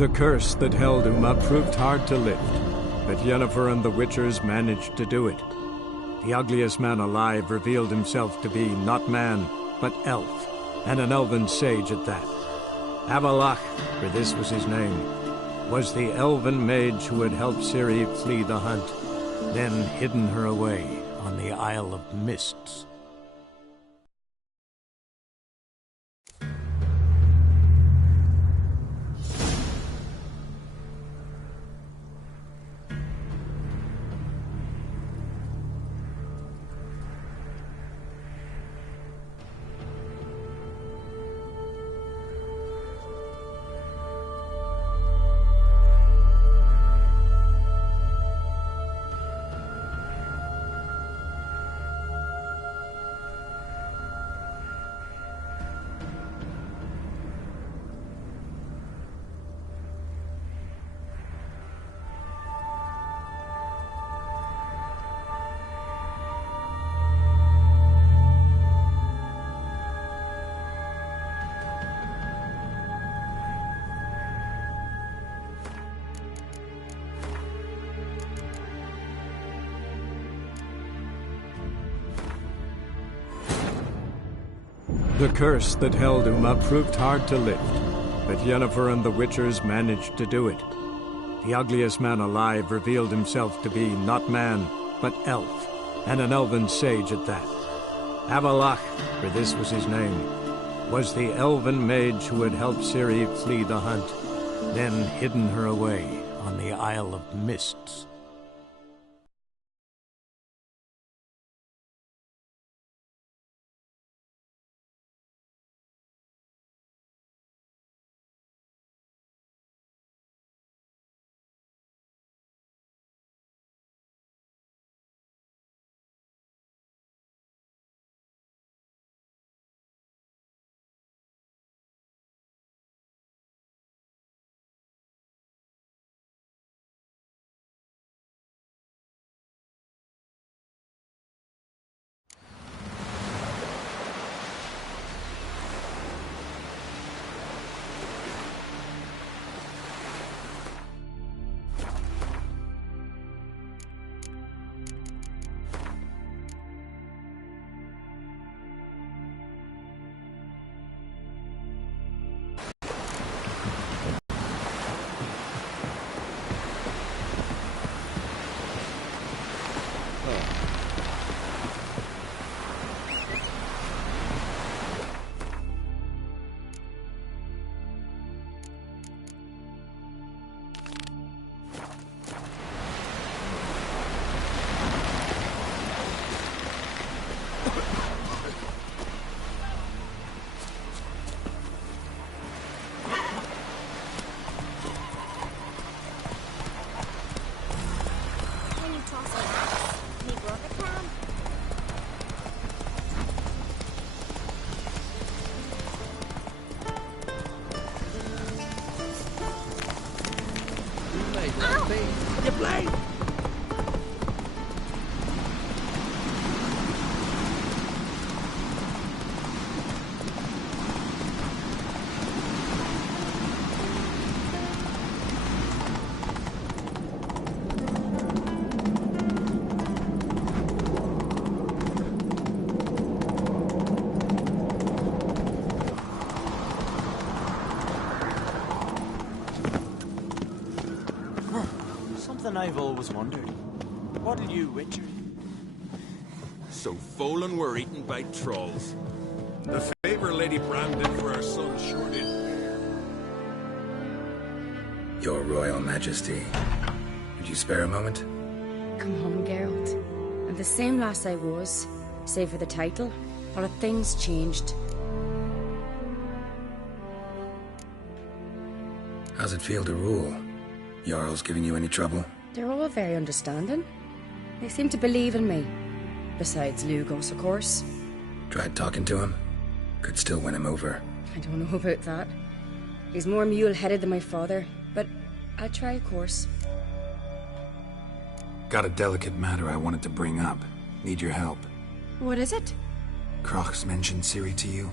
The curse that held Uma proved hard to lift, but Yennefer and the Witchers managed to do it. The ugliest man alive revealed himself to be not man, but elf, and an elven sage at that. Avalach, for this was his name, was the elven mage who had helped Ciri flee the hunt, then hidden her away on the Isle of Mists. The curse that held Uma proved hard to lift, but Yennefer and the Witchers managed to do it. The ugliest man alive revealed himself to be not man, but elf, and an elven sage at that. Avalach, for this was his name, was the elven mage who had helped Ciri flee the hunt, then hidden her away on the Isle of Mists. You play! Something I've always wondered. What'll you, Witcher? So Folan were eaten by trolls. The favor Lady Bran did for our son sure did. Your Royal Majesty. Would you spare a moment? Come home, Geralt. I'm the same lass I was, save for the title. A lot of things changed. How's it feel to rule? Jarl's giving you any trouble? They're all very understanding. They seem to believe in me. Besides Lugos, of course. Tried talking to him? Could still win him over. I don't know about that. He's more mule-headed than my father, but I'll try, of course. Got a delicate matter I wanted to bring up. Need your help. What is it? Crach's mentioned Ciri to you?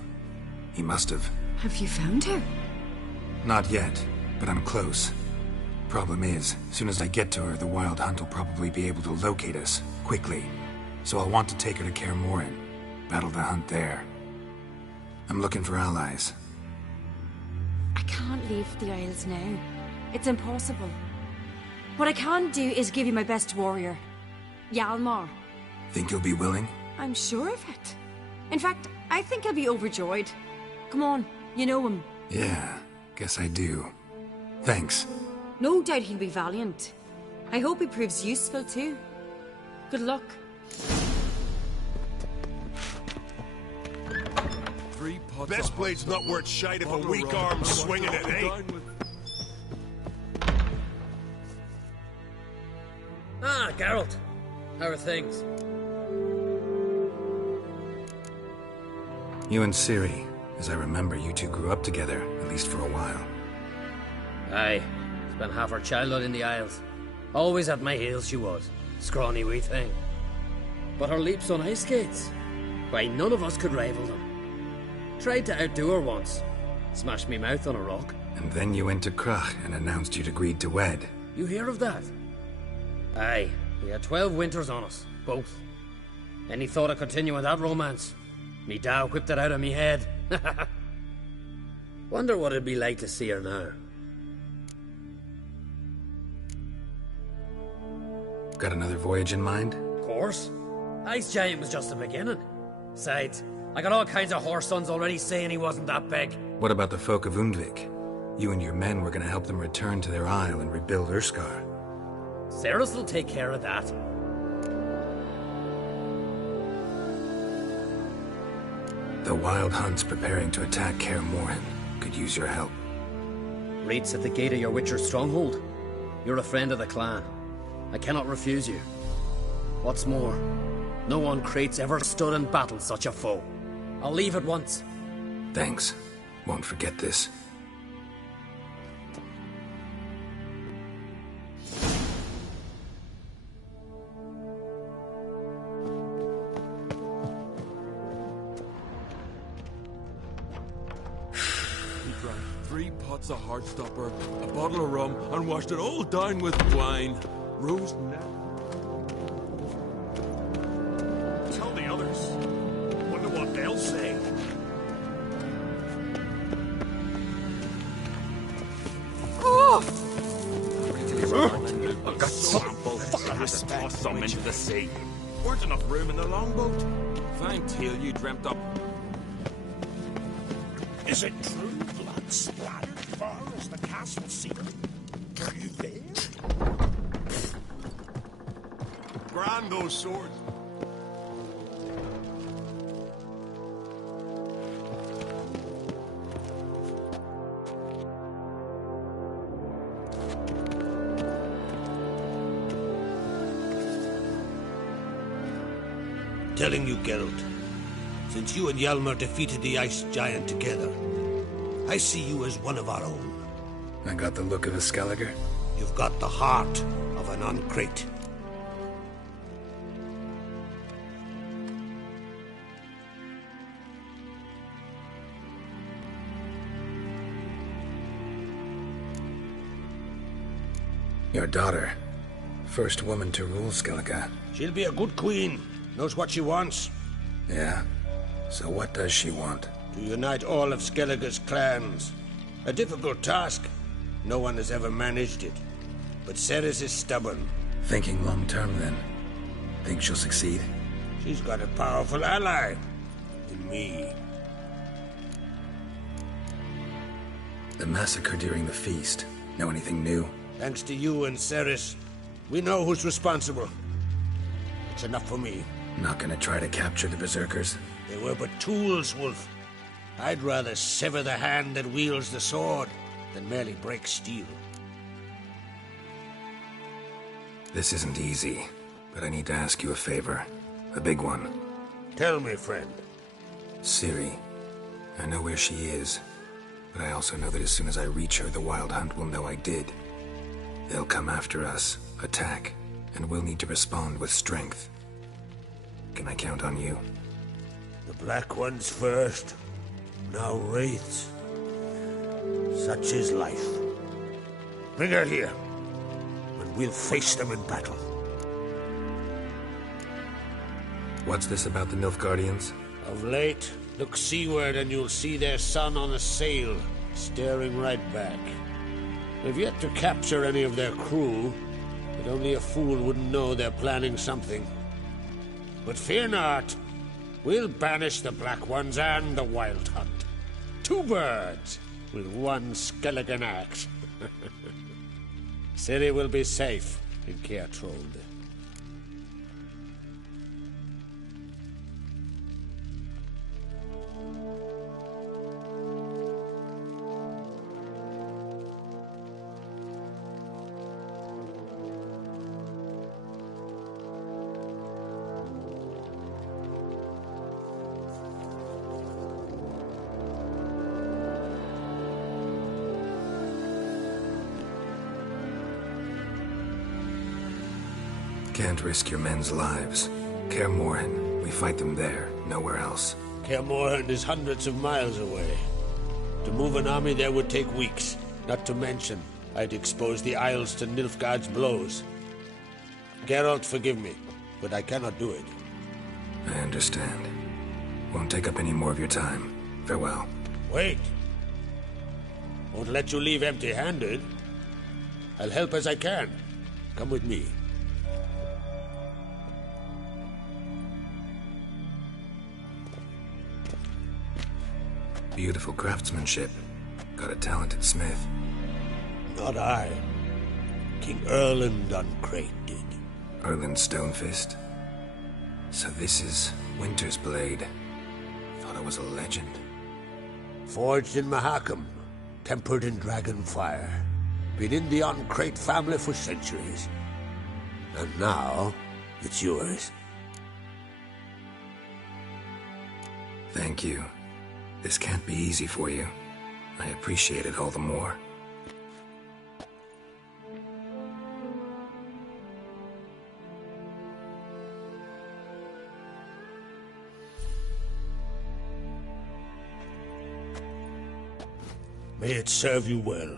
He must have. Have you found her? Not yet. but I'm close. Problem is, as soon as I get to her, the Wild Hunt will probably be able to locate us, quickly. So I'll want to take her to Kaer Morhen, battle the hunt there. I'm looking for allies. I can't leave the Isles now. It's impossible. What I can do is give you my best warrior, Hjalmar. Think you'll be willing? I'm sure of it. In fact, I think he'll be overjoyed. Come on, you know him. Yeah, guess I do. Thanks. No doubt he'll be valiant. I hope he proves useful too. Good luck. Best blade's not worth shite if a weak arm's swinging it, eh? Ah, Geralt. How are things? You and Ciri. As I remember, you two grew up together, at least for a while. Aye. Spent half her childhood in the Isles. Always at my heels she was. Scrawny wee thing. But her leaps on ice skates? Why, none of us could rival them. Tried to outdo her once. Smashed me mouth on a rock. And then you went to Krach and announced you'd agreed to wed. You hear of that? Aye. We had 12 winters on us. Both. Any thought of continuing that romance? Me Dow whipped it out of me head. Wonder what it'd be like to see her now. Got another voyage in mind? Of course. Ice Giant was just the beginning. Besides, I got all kinds of horse sons already saying he wasn't that big. What about the folk of Undvik? You and your men were gonna help them return to their isle and rebuild Urskar. Ceres will take care of that. The Wild Hunt's preparing to attack Kaer Morhen. Could use your help. Raid's at the gate of your Witcher's stronghold. You're a friend of the clan. I cannot refuse you. What's more, no one Krait's ever stood and battled such a foe. I'll leave at once. Thanks. Won't forget this. Three pots of Heartstopper, a bottle of rum, and washed it all down with wine. Rose now. Tell the others. Wonder what they'll say. I've got some toss some into the sea. Weren't enough room in the longboat. Fine tale you dreamt up. Is it true blood splattered far as the castle ceiling? Are you there? Grand those swords. Telling you, Geralt, since you and Hjalmar defeated the Ice Giant together, I see you as one of our own. I got the look of a Skelliger. You've got the heart of an Uncrate. Your daughter. First woman to rule Skellige. She'll be a good queen. Knows what she wants. Yeah? So what does she want? To unite all of Skellige's clans. A difficult task. No one has ever managed it. But Ceres is stubborn. Thinking long term, then. Think she'll succeed? She's got a powerful ally. In me. The massacre during the feast. Know anything new? Thanks to you and Ceres, we know who's responsible. It's enough for me. Not gonna try to capture the Berserkers? They were but tools, Wolf. I'd rather sever the hand that wields the sword than merely break steel. This isn't easy, but I need to ask you a favor. A big one. Tell me, friend. Ciri. I know where she is, but I also know that as soon as I reach her, the Wild Hunt will know I did. They'll come after us, attack, and we'll need to respond with strength. Can I count on you? The Black Ones first, now Wraiths. Such is life. Bring her here, and we'll face them in battle. What's this about the Nilfgaardians? Of late, look seaward and you'll see their sun on a sail, staring right back. They've yet to capture any of their crew, but only a fool wouldn't know they're planning something. But fear not, we'll banish the Black Ones and the Wild Hunt. 2 birds with 1 skeleton axe. Ciri will be safe in Keatrold. Can't risk your men's lives. Kaer Morhen, we fight them there, nowhere else. Kaer Morhen is hundreds of miles away. To move an army there would take weeks, not to mention I'd expose the Isles to Nilfgaard's blows. Geralt, forgive me, but I cannot do it. I understand. Won't take up any more of your time. Farewell. Wait! Won't let you leave empty-handed. I'll help as I can. Come with me. Beautiful craftsmanship. Got a talented smith. Not I. King Erland Uncrate did. Erland Stonefist? So this is Winter's Blade. Thought it was a legend. Forged in Mahakam, tempered in dragon fire. Been in the Uncrate family for centuries. And now, it's yours. Thank you. This can't be easy for you. I appreciate it all the more. May it serve you well.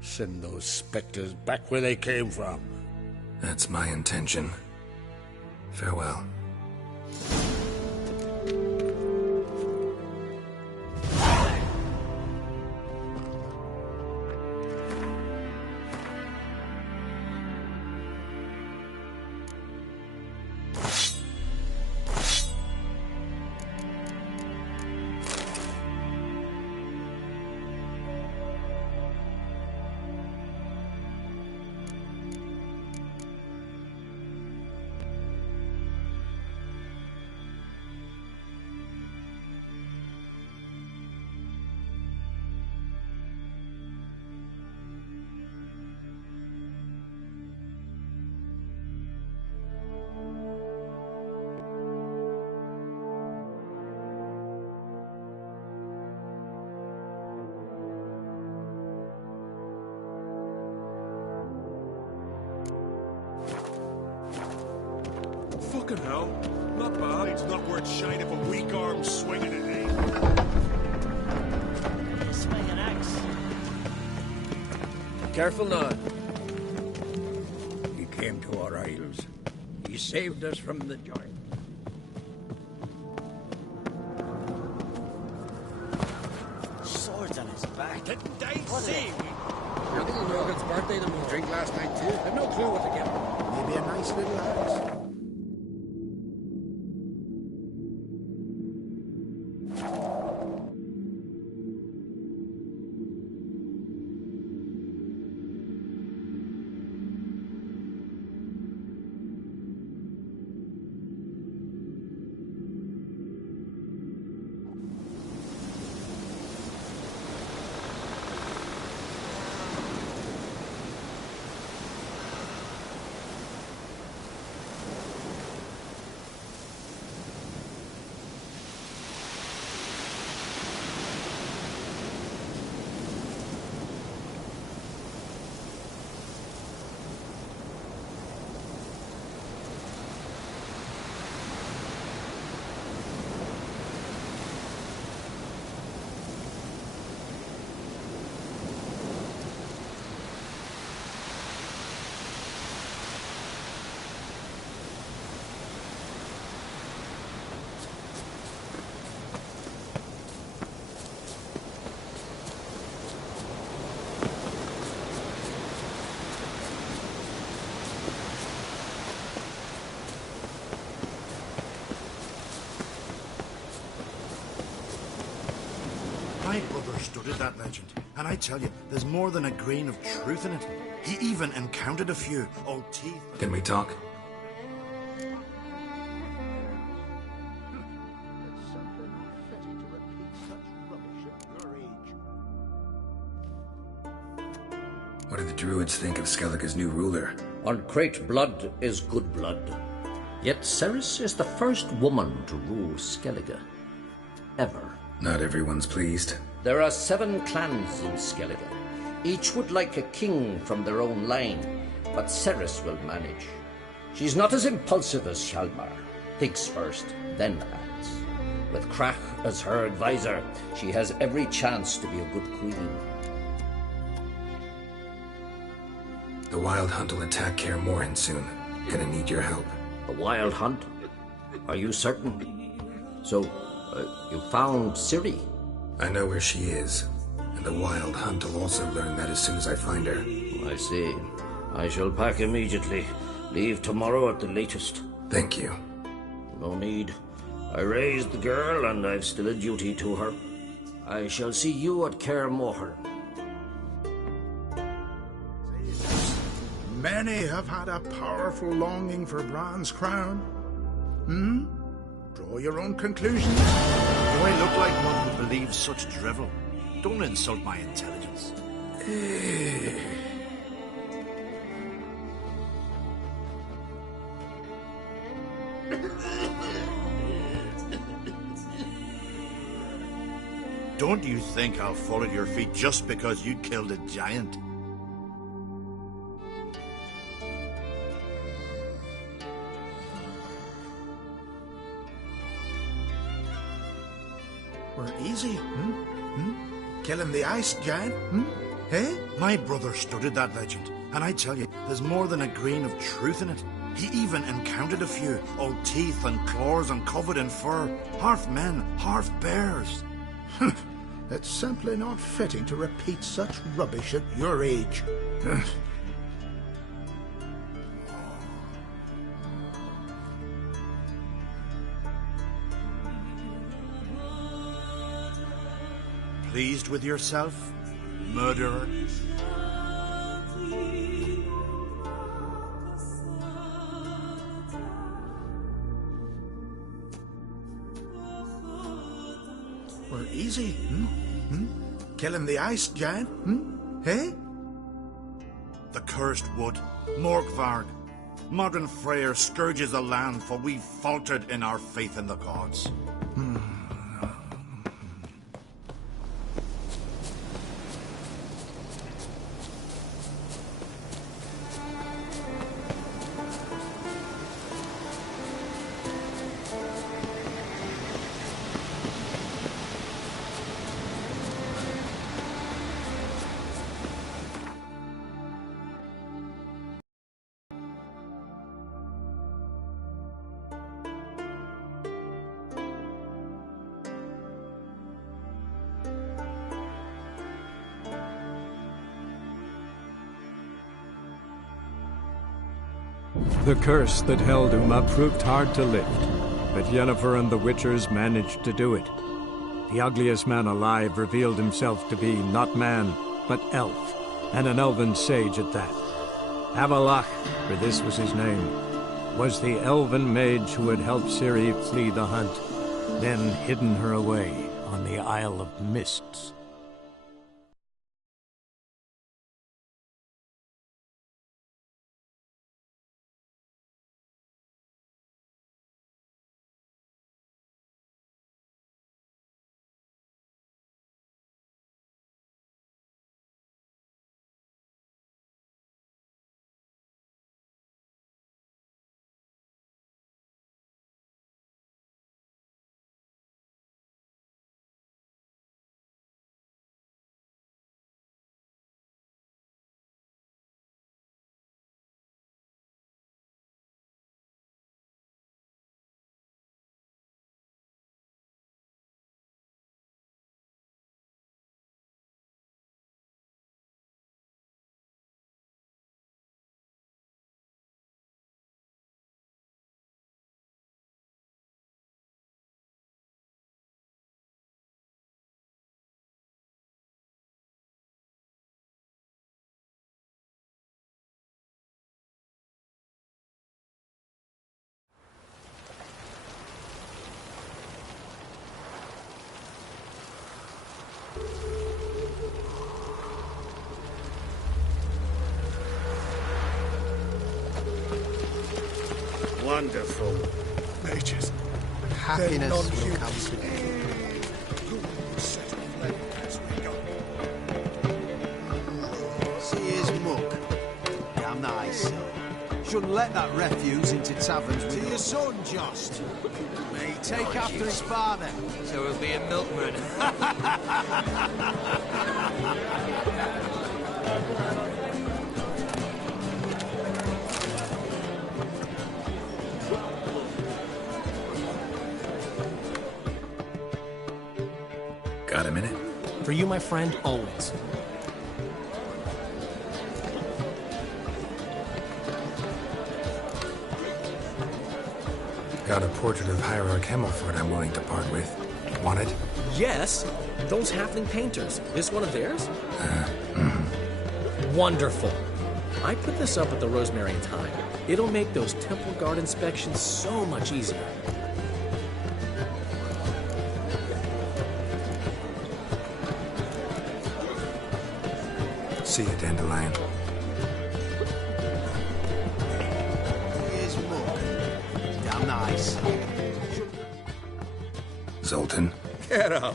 Send those specters back where they came from. That's my intention. Farewell. Fucking hell. Not bad. It's not worth shite if a weak arm's swinging it, eh? Swing an axe. Careful now. He came to our isles. He saved us from the giant. Swords on his back. Didn't I What say? I think it's Morgan's birthday tomorrow. Drink last night too. Had no clue what to get. Maybe a nice little axe. studied that legend, and I tell you, there's more than a grain of truth in it. He even encountered a few old teeth. Can we talk? What do the druids think of Skellige's new ruler? Uncrate blood is good blood. Yet Ceres is the first woman to rule Skellige. Ever. Not everyone's pleased. There are 7 clans in Skellige. Each would like a king from their own line, but Ceres will manage. She's not as impulsive as Hjalmar. Thinks first, then acts. With Krach as her advisor, she has every chance to be a good queen. The Wild Hunt will attack Kaer Morhen soon. Gonna need your help. A wild hunt? Are you certain? So, you found Ciri? I know where she is, and the Wild Hunt will also learn that as soon as I find her. I see. I shall pack immediately. Leave tomorrow at the latest. Thank you. No need. I raised the girl, and I've still a duty to her. I shall see you at Kaer Morhen. Many have had a powerful longing for Bran's crown. Draw your own conclusions. Do I look like one who believes such drivel? Don't insult my intelligence. Don't you think I'll fall at your feet just because you killed a giant? We're easy, Killing the ice giant, Hey? My brother studied that legend, and I tell you, there's more than a grain of truth in it. He even encountered a few, all teeth and claws and covered in fur, half men, half bears. It's simply not fitting to repeat such rubbish at your age. Pleased with yourself, murderer? We're easy, Killing the ice giant, Hey? The cursed wood, Morkvarg. Modern Freyr scourges the land, for we've faltered in our faith in the gods. The curse that held Uma proved hard to lift, but Yennefer and the Witchers managed to do it. The ugliest man alive revealed himself to be not man, but elf, and an elven sage at that. Avalach, for this was his name, was the elven mage who had helped Ciri flee the hunt, then hidden her away on the Isle of Mists. Wonderful. Mages. Happiness will come to me. See his muck. Damn the ice. Shouldn't let that refuse into taverns with your son, Jost. May he take after his father. So he'll be a milkman. Got a minute? For you, my friend, always. Got a portrait of Hierarch Hemmelford I'm willing to part with. Want it? Yes, those halfling painters. This one of theirs? Wonderful. I put this up at the Rosemary in time. It'll make those temple guard inspections so much easier. See you, Dandelion. Here's muck. Damn the ice. Zoltan. Get out.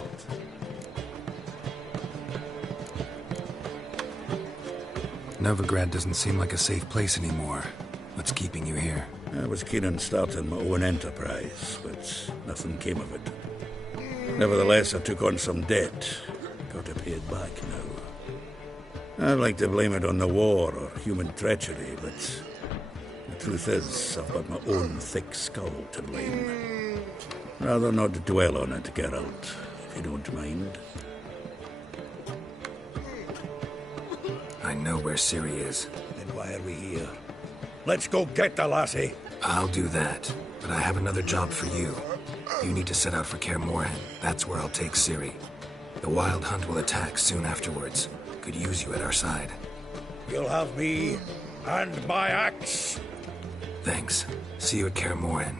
Novigrad doesn't seem like a safe place anymore. What's keeping you here? I was keen on starting my own enterprise, but nothing came of it. Nevertheless, I took on some debt. Got to pay it back now. I'd like to blame it on the war or human treachery, but the truth is, I've got my own thick skull to blame. Rather not dwell on it, Geralt, if you don't mind. I know where Ciri is. Then why are we here? Let's go get the lassie. I'll do that, but I have another job for you. You need to set out for Kaer Morhen. That's where I'll take Ciri. The Wild Hunt will attack soon afterwards. Could use you at our side. You'll have me and my axe. Thanks. See you at Kaer Morhen.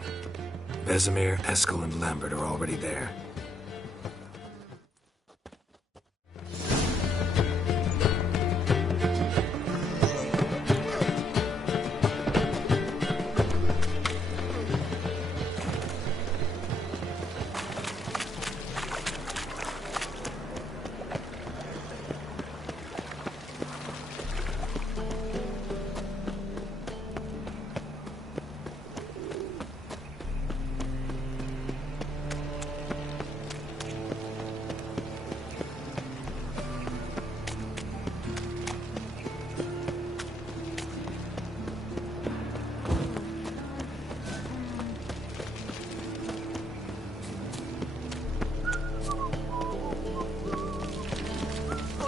Vesemir, Eskel, and Lambert are already there.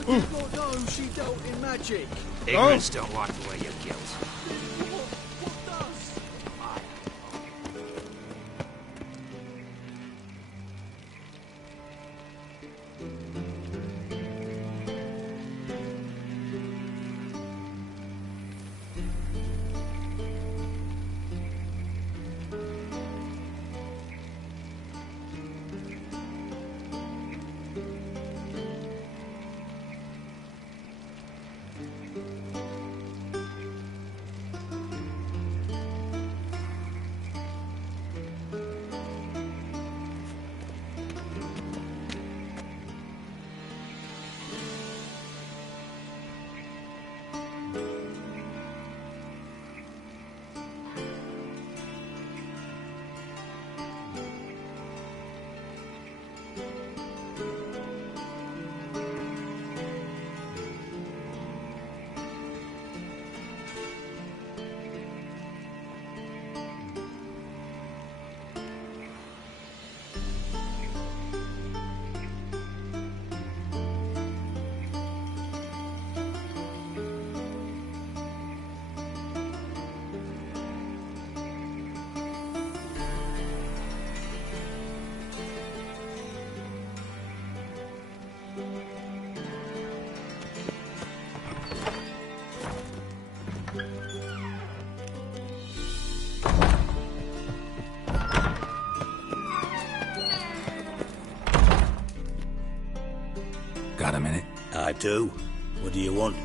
You don't know she dealt in magic. Ignorance don't wipe away your guilt. What does? Got a minute? I do. What do you want?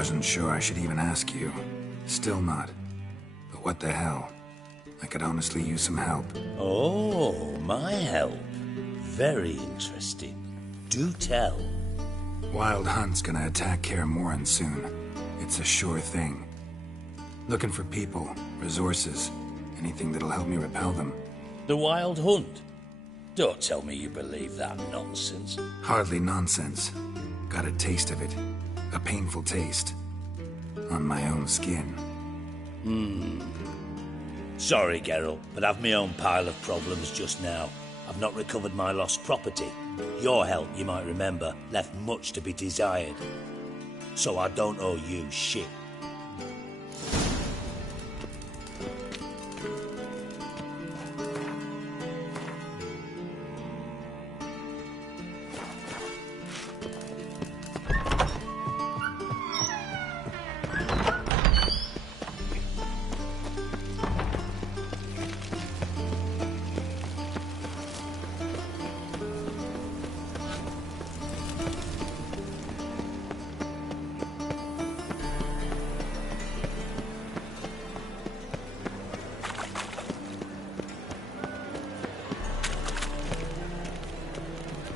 Wasn't sure I should even ask you. Still not. But what the hell? I could honestly use some help. Oh, my help. Very interesting. Do tell. Wild Hunt's gonna attack Kaer Morhen soon. It's a sure thing. Looking for people, resources, anything that'll help me repel them. The Wild Hunt? Don't tell me you believe that nonsense. Hardly nonsense. Got a taste of it. A painful taste. On my own skin. Sorry, Geralt, but I've my own pile of problems just now. I've not recovered my lost property. Your help, you might remember, left much to be desired. So I don't owe you shit.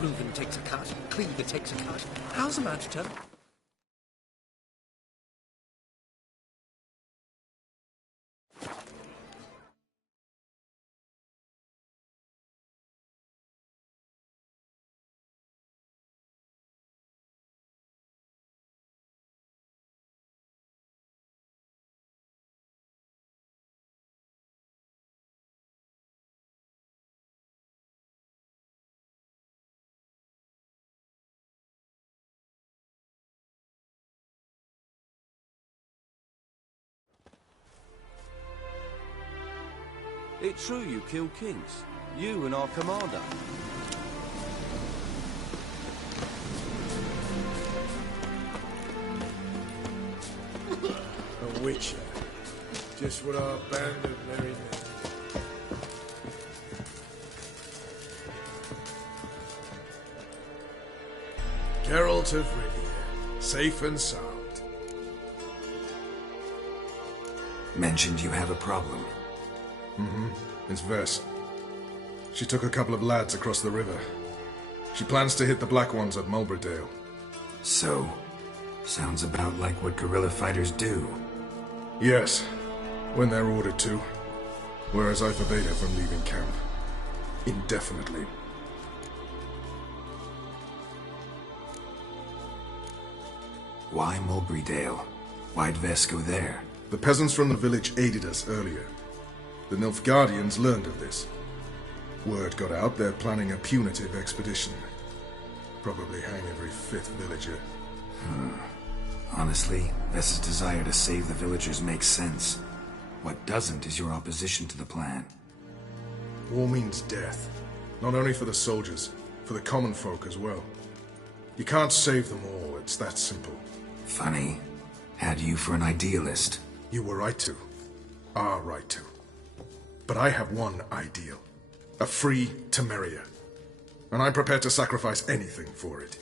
Reuven takes a cut, Cleaver takes a cut. How's a man to tell? It's true you killed kings. You and our commander. A witcher. Just what our band of merry men. Geralt of Rivia, safe and sound. Mentioned you have a problem. It's Vess. She took a couple of lads across the river. She plans to hit the Black Ones at Mulberydale. So, sounds about like what guerrilla fighters do. Yes, when they're ordered to. Whereas I forbade her from leaving camp. Indefinitely. Why Mulberydale? Why'd Vess go there? The peasants from the village aided us earlier. The Nilfgaardians learned of this. Word got out they're planning a punitive expedition. Probably hang every fifth villager. Honestly, Vess's desire to save the villagers makes sense. What doesn't is your opposition to the plan. War means death. Not only for the soldiers, for the common folk as well. You can't save them all, it's that simple. Funny. Had you for an idealist. You were right to. Are right to. But I have one ideal. A free Temeria. And I'm prepared to sacrifice anything for it.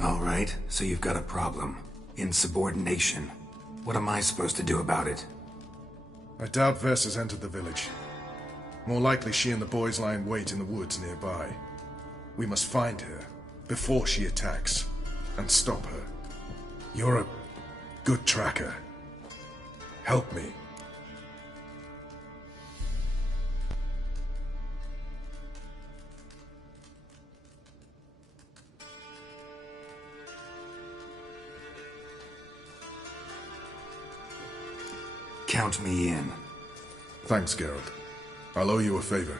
All right, so you've got a problem. Insubordination. What am I supposed to do about it? I doubt Vess has entered the village. More likely she and the boys lie in wait in the woods nearby. We must find her before she attacks and stop her. You're a good tracker. Help me. Count me in. Thanks, Geralt. I'll owe you a favor.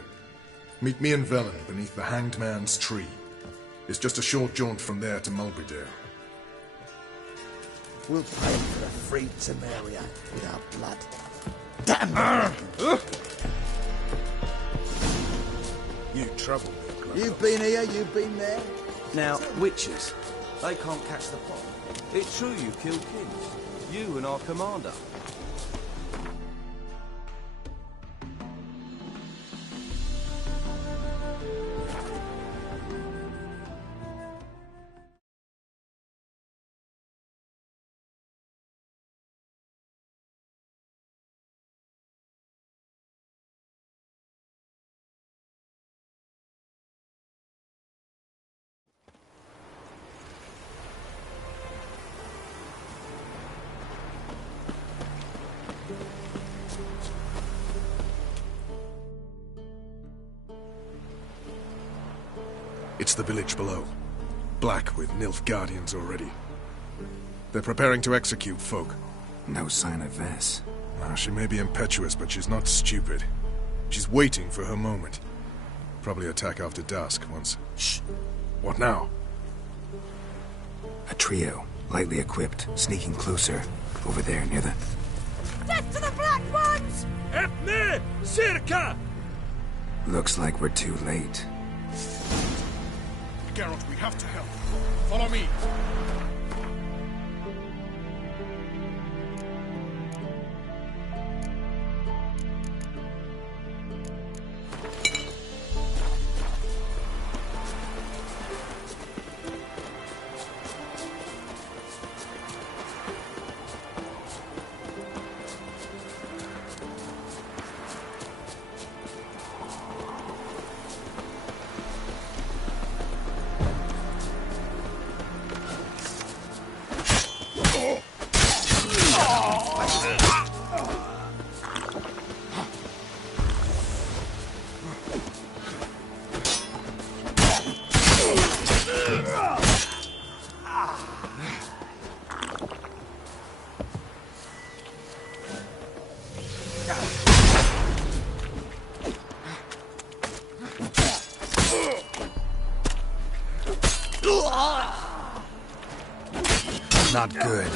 Meet me and Velen beneath the Hanged Man's tree. It's just a short jaunt from there to Mulberydale. We'll pay for a free Temeria with our blood. Damn You trouble me. You've been here, you've been there. Now, witches, they can't catch the pot. It's true you killed kings. You and our commander. It's the village below. Black with Nilfgaardians already. They're preparing to execute folk. No sign of Vess. She may be impetuous, but she's not stupid. She's waiting for her moment. Probably attack after dusk once... Shh! What now? A trio, lightly equipped, sneaking closer. Over there, near the... Death to the Black Ones! Ethne! Circa! Looks like we're too late. Geralt, we have to help. Follow me. Not good.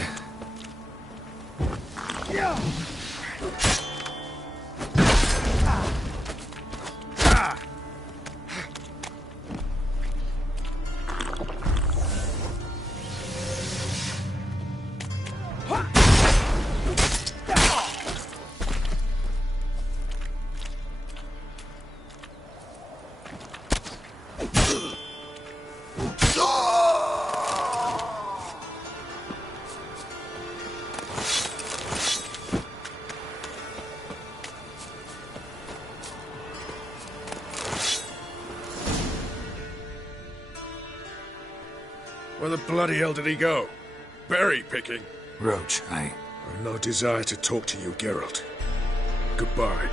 Where the bloody hell did he go? Berry picking? Roach, I've no desire to talk to you, Geralt. Goodbye.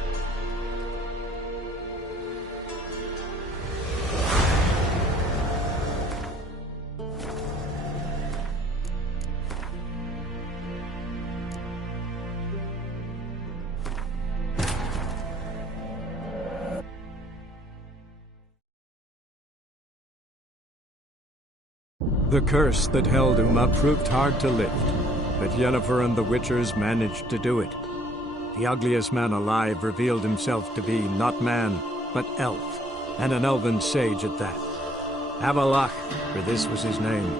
The curse that held Uma proved hard to lift, but Yennefer and the Witchers managed to do it. The ugliest man alive revealed himself to be not man, but elf, and an elven sage at that. Avalach, for this was his name,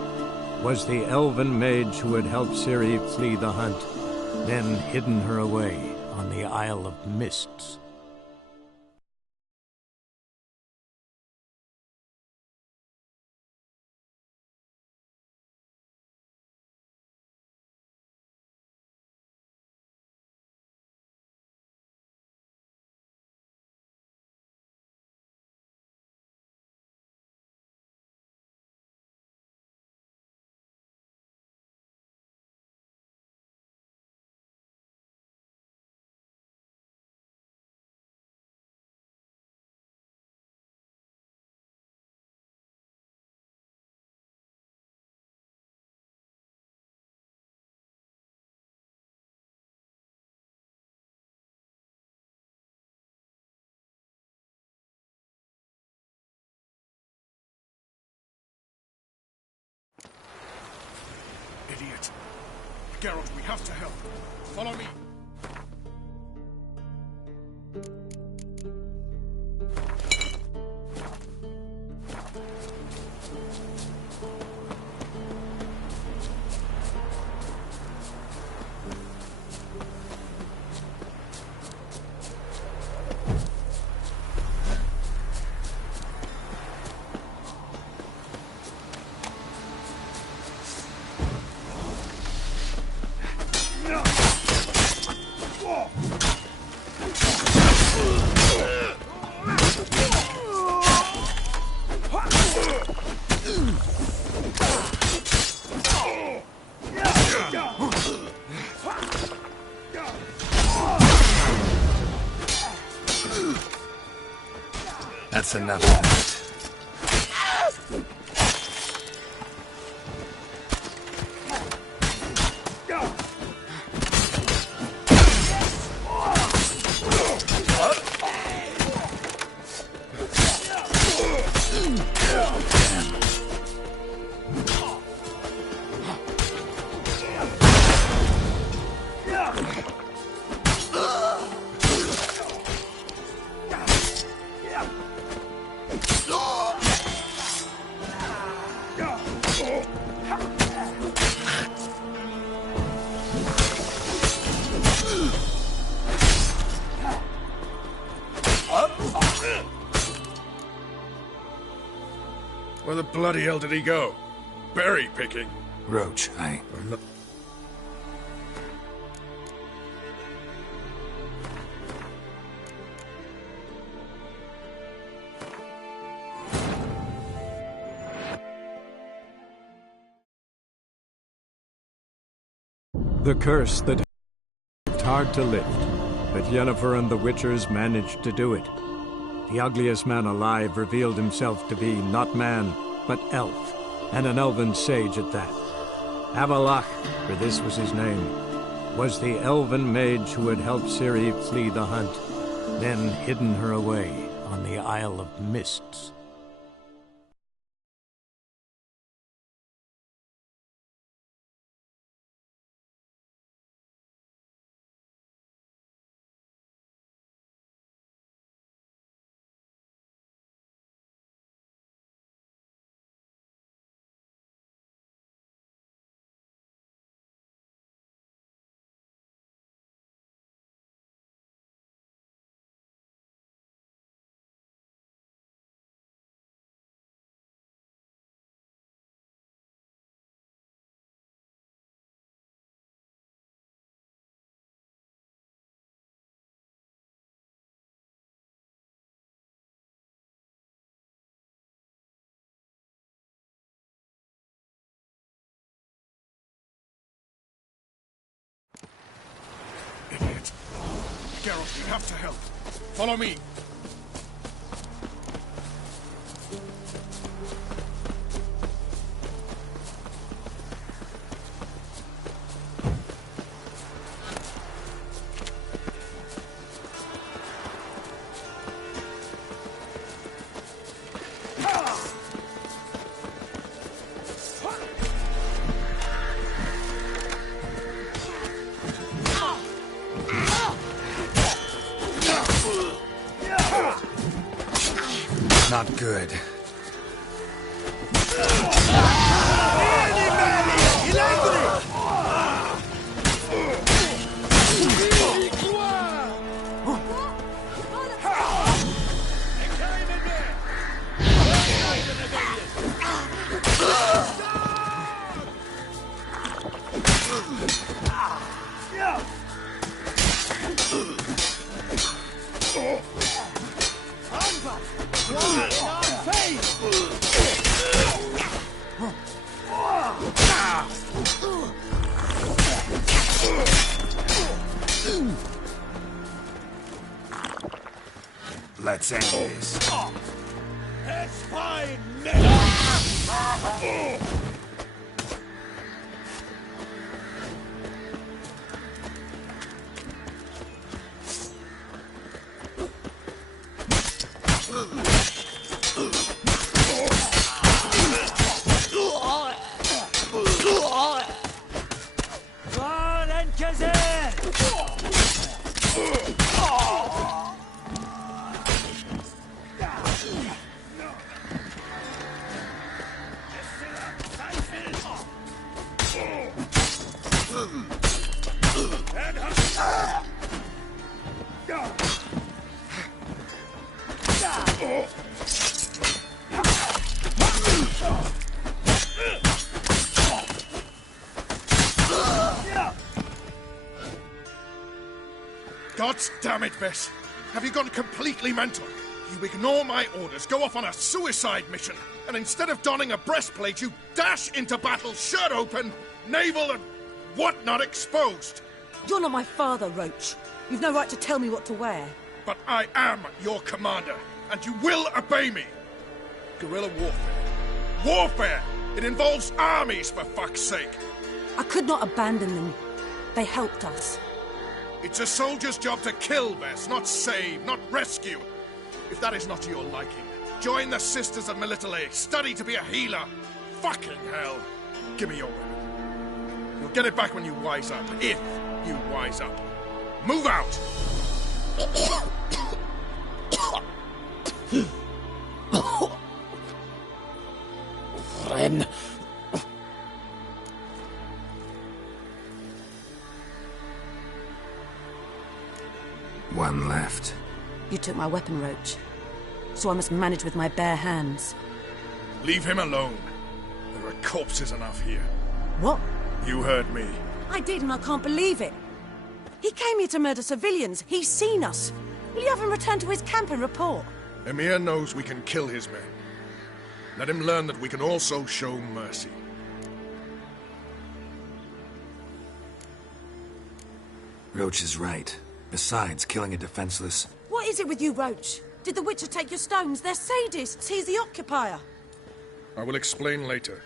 was the elven mage who had helped Ciri flee the hunt, then hidden her away on the Isle of Mists. Idiot. Geralt, we have to help. Follow me. That's enough of that. the bloody hell did he go? Berry picking? Roach, The curse that was hard to lift, but Yennefer and the Witchers managed to do it. The ugliest man alive revealed himself to be not man, but elf, and an elven sage at that. Avalach, for this was his name, was the elven mage who had helped Ciri flee the hunt, then hidden her away on the Isle of Mists. Idiot. Geralt, you have to help. Follow me. Not good. Let's end this. It's fine, God damn it, Bess. Have you gone completely mental? You ignore my orders, go off on a suicide mission, and instead of donning a breastplate, you dash into battle, shirt open, navel and whatnot exposed. You're not my father, Roach. You've no right to tell me what to wear. But I am your commander, and you will obey me. Guerrilla warfare. Warfare! It involves armies, for fuck's sake. I could not abandon them. They helped us. It's a soldier's job to kill, Bess, not save, not rescue. If that is not to your liking, join the Sisters of Melitele, study to be a healer. Fucking hell. Give me your weapon. You'll get it back when you wise up, if you wise up. Move out! Ren. One left. You took my weapon, Roach. So I must manage with my bare hands. Leave him alone. There are corpses enough here. What? You heard me. I did, and I can't believe it. He came here to murder civilians. He's seen us. Will you have him return to his camp and report? Emir knows we can kill his men. Let him learn that we can also show mercy. Roach is right. Besides, killing a defenseless... What is it with you, Roach? Did the Witcher take your stones? They're sadists. He's the occupier. I will explain later.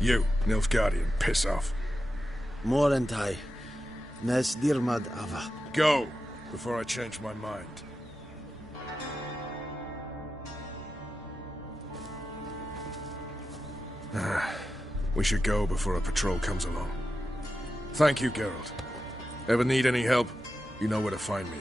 You, Nilfgaardian, piss off. Morentai. Nes dirmad ava. Go, before I change my mind. We should go before a patrol comes along. Thank you, Geralt. Ever need any help, you know where to find me.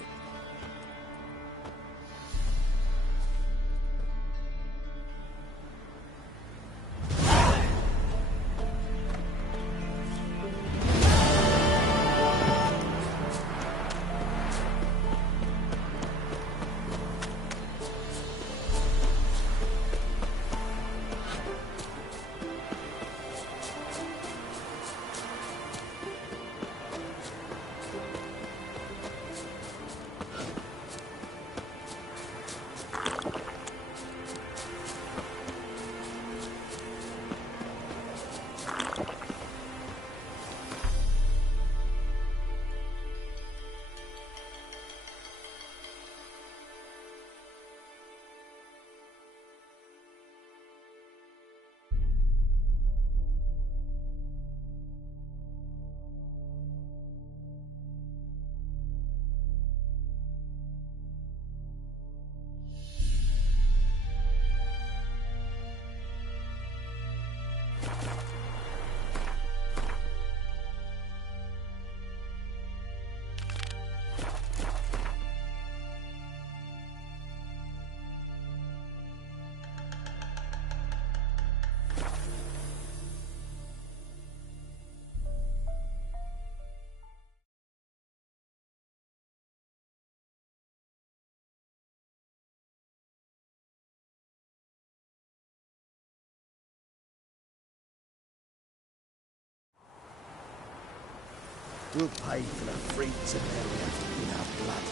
We'll pay for the freaks and their left in our blood.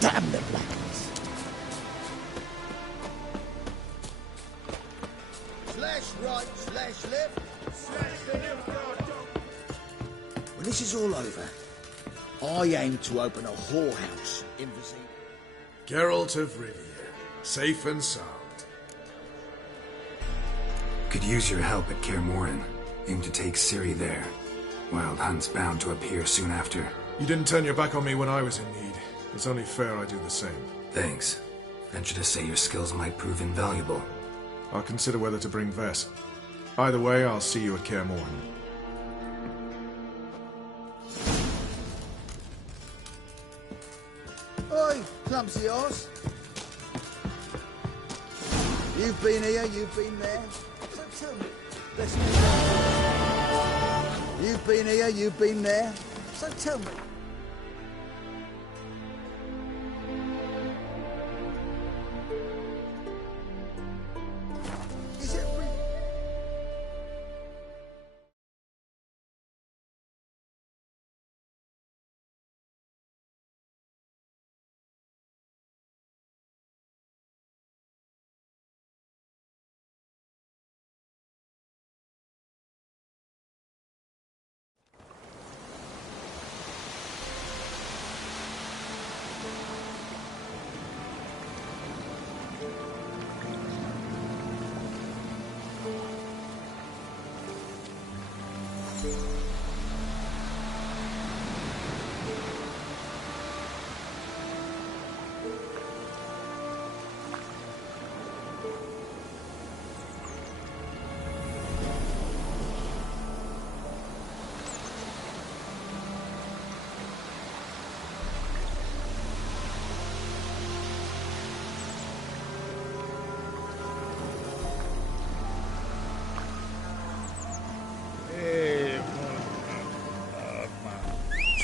Damn the blackness! Slash right, slash left. Slash the When this is all over, I aim to open a whorehouse in Vicinity. Geralt of Rivia, safe and sound. Could use your help at Kaer Morhen. Aim to take Ciri there. Wild Hunt's bound to appear soon after. You didn't turn your back on me when I was in need. It's only fair I do the same. Thanks. Venture to say your skills might prove invaluable. I'll consider whether to bring Vess. Either way, I'll see you at Kaer Morhen. Oi, clumsy horse. You've been here, you've been there. So tell me, you've been here, you've been there. So tell me. Is it real?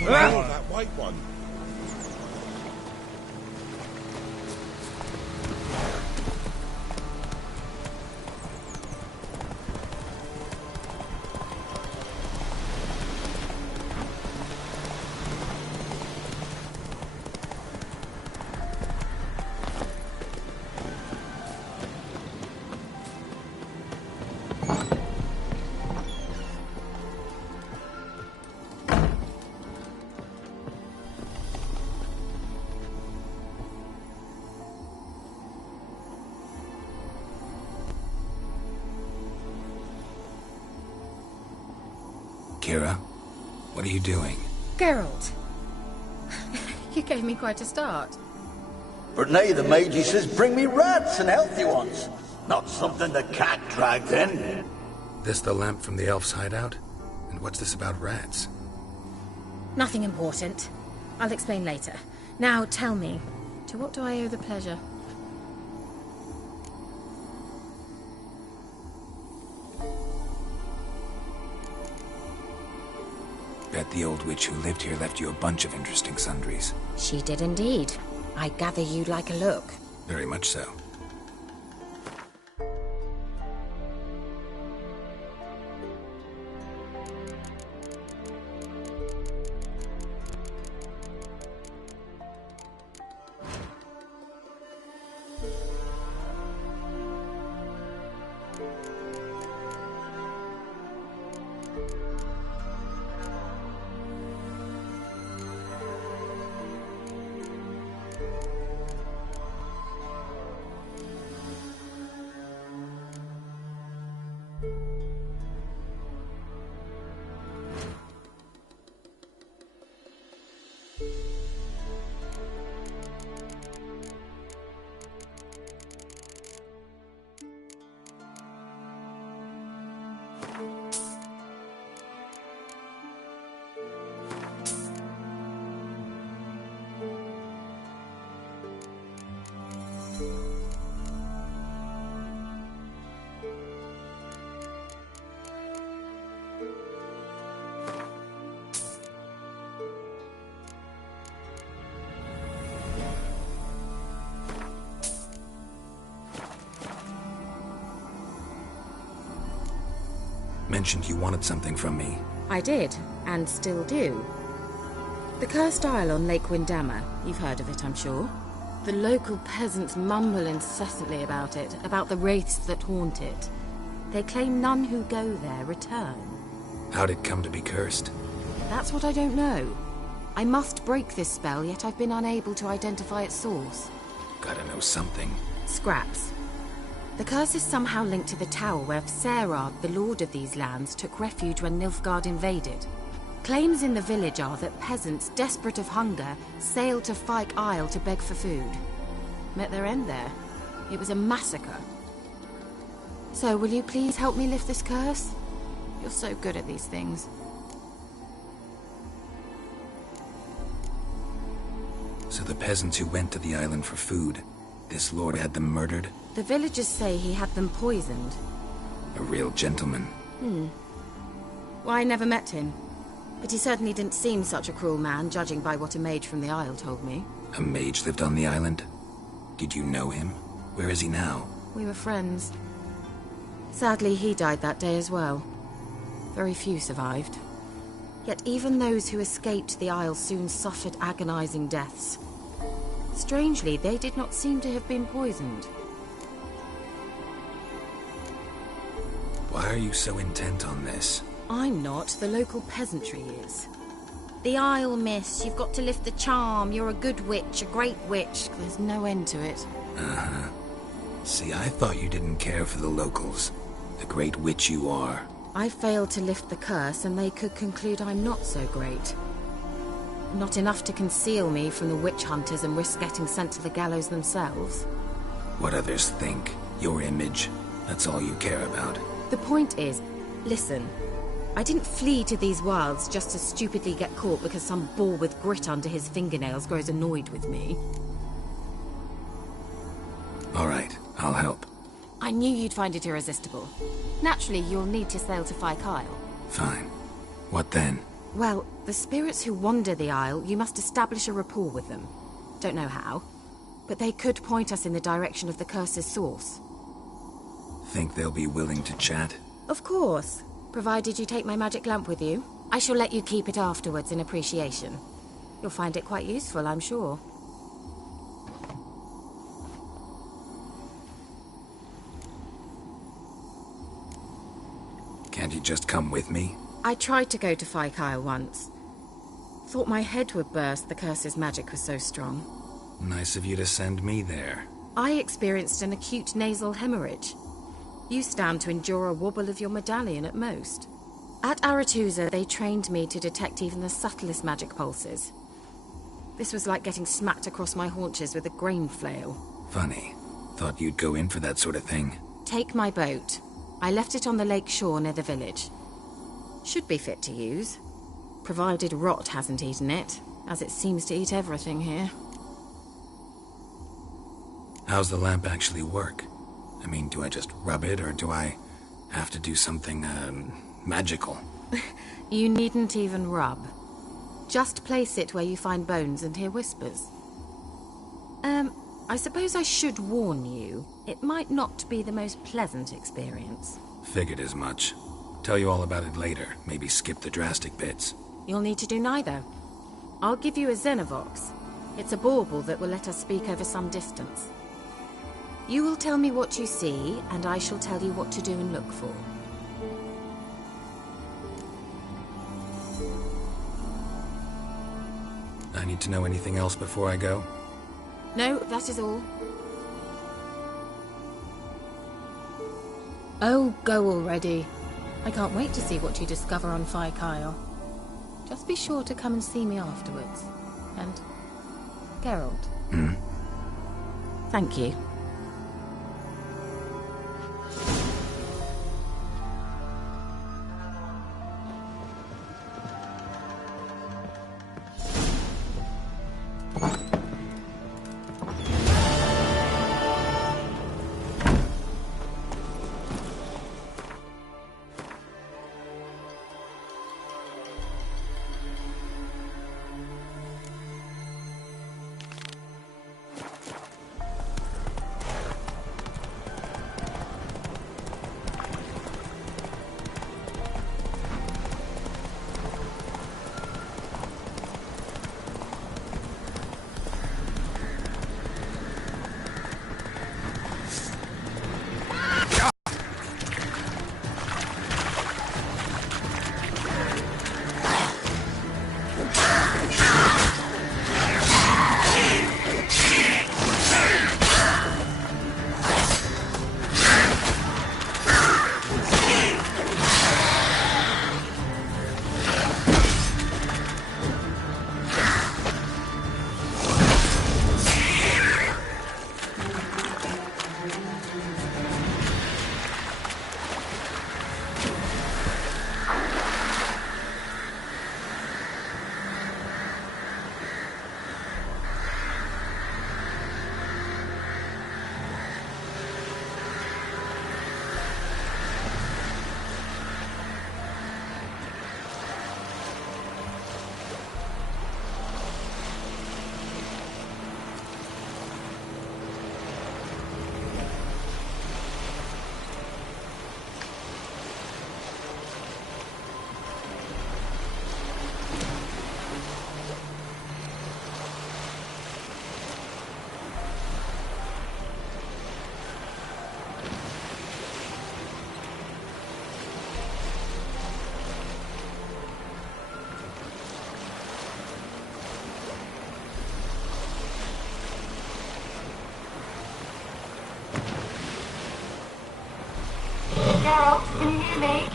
That white one. Kira, what are you doing? Geralt. You gave me quite a start. But now the mage says bring me rats and healthy ones. Not something the cat dragged in. This the lamp from the elf's hideout? And what's this about rats? Nothing important. I'll explain later. Now tell me, to what do I owe the pleasure? Bet the old witch who lived here left you a bunch of interesting sundries. She did indeed. I gather you'd like a look. Very much so. Mentioned you wanted something from me. I did, and still do. The cursed isle on Lake Windammer. You've heard of it, I'm sure. The local peasants mumble incessantly about it, about the wraiths that haunt it. They claim none who go there return. How'd it come to be cursed? That's what I don't know. I must break this spell, yet I've been unable to identify its source. Gotta know something. Scraps. The curse is somehow linked to the tower where Serard, the lord of these lands, took refuge when Nilfgaard invaded. Claims in the village are that peasants, desperate of hunger, sailed to Fyke Isle to beg for food. Met their end there. It was a massacre. So, will you please help me lift this curse? You're so good at these things. So the peasants who went to the island for food, this lord had them murdered? The villagers say he had them poisoned. A real gentleman. Well, I never met him. But he certainly didn't seem such a cruel man, judging by what a mage from the Isle told me. A mage lived on the island? Did you know him? Where is he now? We were friends. Sadly, he died that day as well. Very few survived. Yet even those who escaped the Isle soon suffered agonizing deaths. Strangely, they did not seem to have been poisoned. Why are you so intent on this? I'm not. The local peasantry is. The Isle, miss. You've got to lift the charm. You're a good witch, a great witch. There's no end to it. Uh-huh. See, I thought you didn't care for the locals. The great witch you are. I failed to lift the curse, and they could conclude I'm not so great. Not enough to conceal me from the witch hunters and risk getting sent to the gallows themselves. What others think, your image, that's all you care about. The point is, listen, I didn't flee to these wilds just to stupidly get caught because some boar with grit under his fingernails grows annoyed with me. All right, I'll help. I knew you'd find it irresistible. Naturally, you'll need to sail to Fyke Isle. Fine. What then? Well, the spirits who wander the Isle, you must establish a rapport with them. Don't know how, but they could point us in the direction of the curse's source. Think they'll be willing to chat? Of course, provided you take my magic lamp with you. I shall let you keep it afterwards in appreciation. You'll find it quite useful, I'm sure. Can't you just come with me? I tried to go to Fyke Isle once. Thought my head would burst, the curse's magic was so strong. Nice of you to send me there. I experienced an acute nasal hemorrhage. You stand to endure a wobble of your medallion at most. At Aretusa, they trained me to detect even the subtlest magic pulses. This was like getting smacked across my haunches with a grain flail. Funny. Thought you'd go in for that sort of thing. Take my boat. I left it on the lake shore near the village. Should be fit to use. Provided rot hasn't eaten it, as it seems to eat everything here. How's the lamp actually work? I mean, do I just rub it, or do I have to do something, magical? You needn't even rub. Just place it where you find bones and hear whispers. I suppose I should warn you, it might not be the most pleasant experience. Figured as much. Tell you all about it later, maybe skip the drastic bits. You'll need to do neither. I'll give you a Xenovox. It's a bauble that will let us speak over some distance. You will tell me what you see, and I shall tell you what to do and look for. I need to know anything else before I go? No, that is all. Oh, go already. I can't wait to see what you discover on Phi Kyle. Just be sure to come and see me afterwards. And... Geralt. Thank you. Geralt, can you hear me?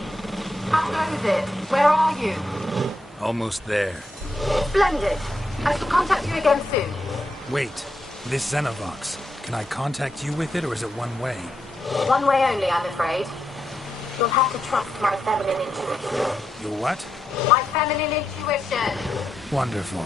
How goes it? Where are you? Almost there. Splendid. I shall contact you again soon. Wait, this Xenovox. Can I contact you with it, or is it one way? One way only, I'm afraid. You'll have to trust my feminine intuition. Your what? My feminine intuition. Wonderful.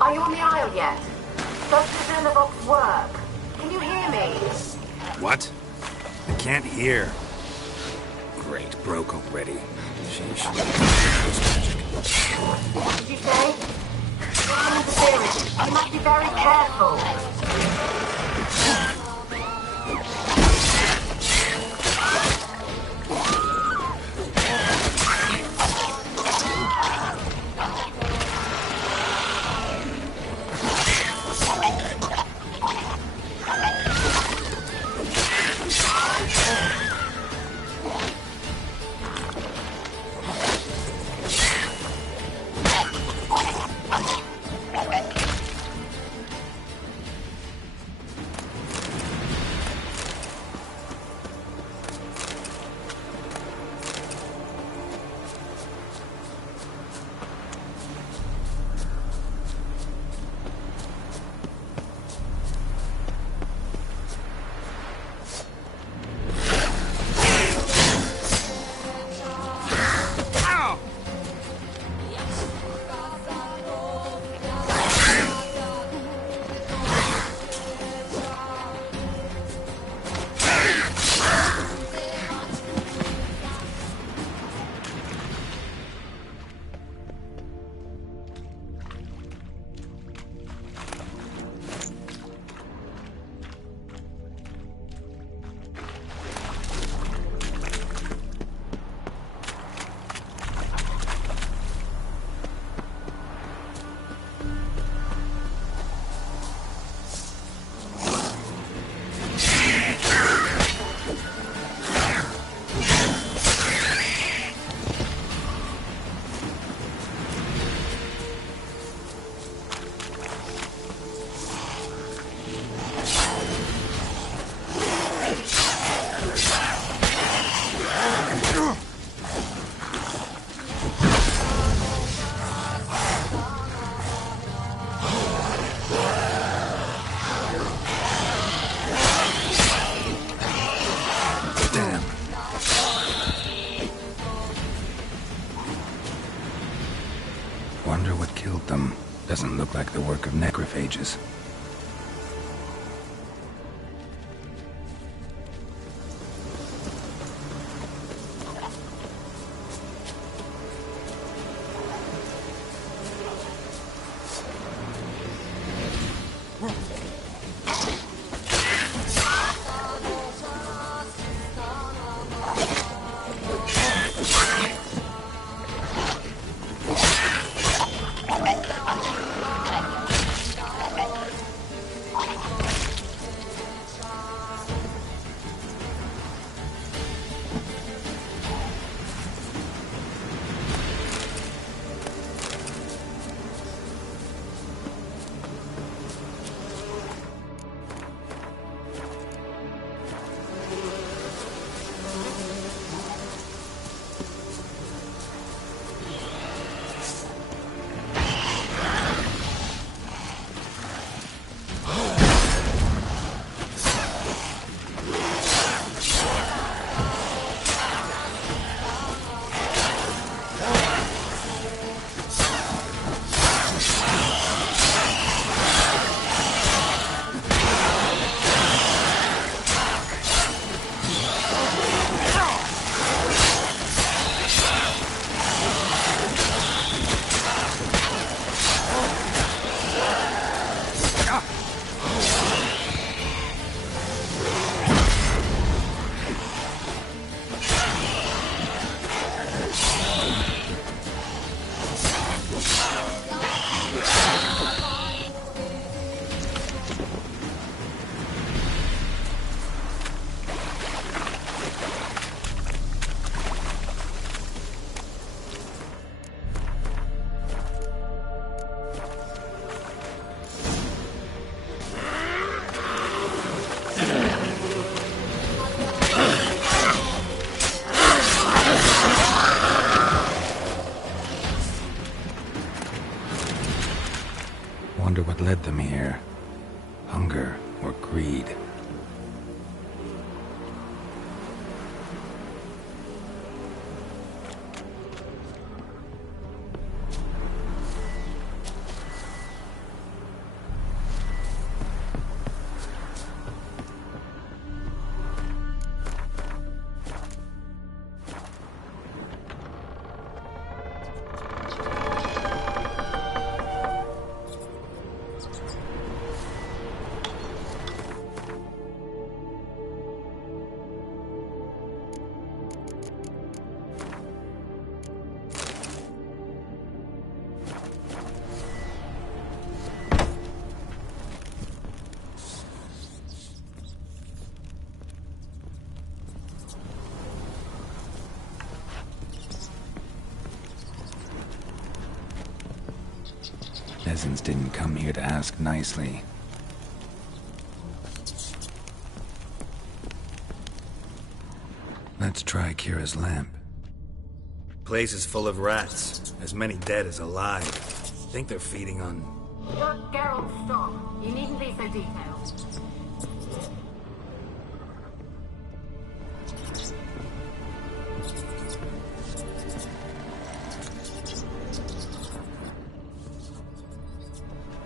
Are you on the Isle yet? Does the Xenovox work? Can you hear me? What? I can't hear. Great, broke already. Sheesh. Did you say? Down in the village. You must be very careful. Wonder what killed them. Doesn't look like the work of necrophages. Wonder what led them here. Hunger or greed. peasants didn't come here to ask nicely. Let's try Kira's lamp. Place is full of rats. As many dead as alive. Think they're feeding on... You're Geralt, stop. You needn't be so detailed.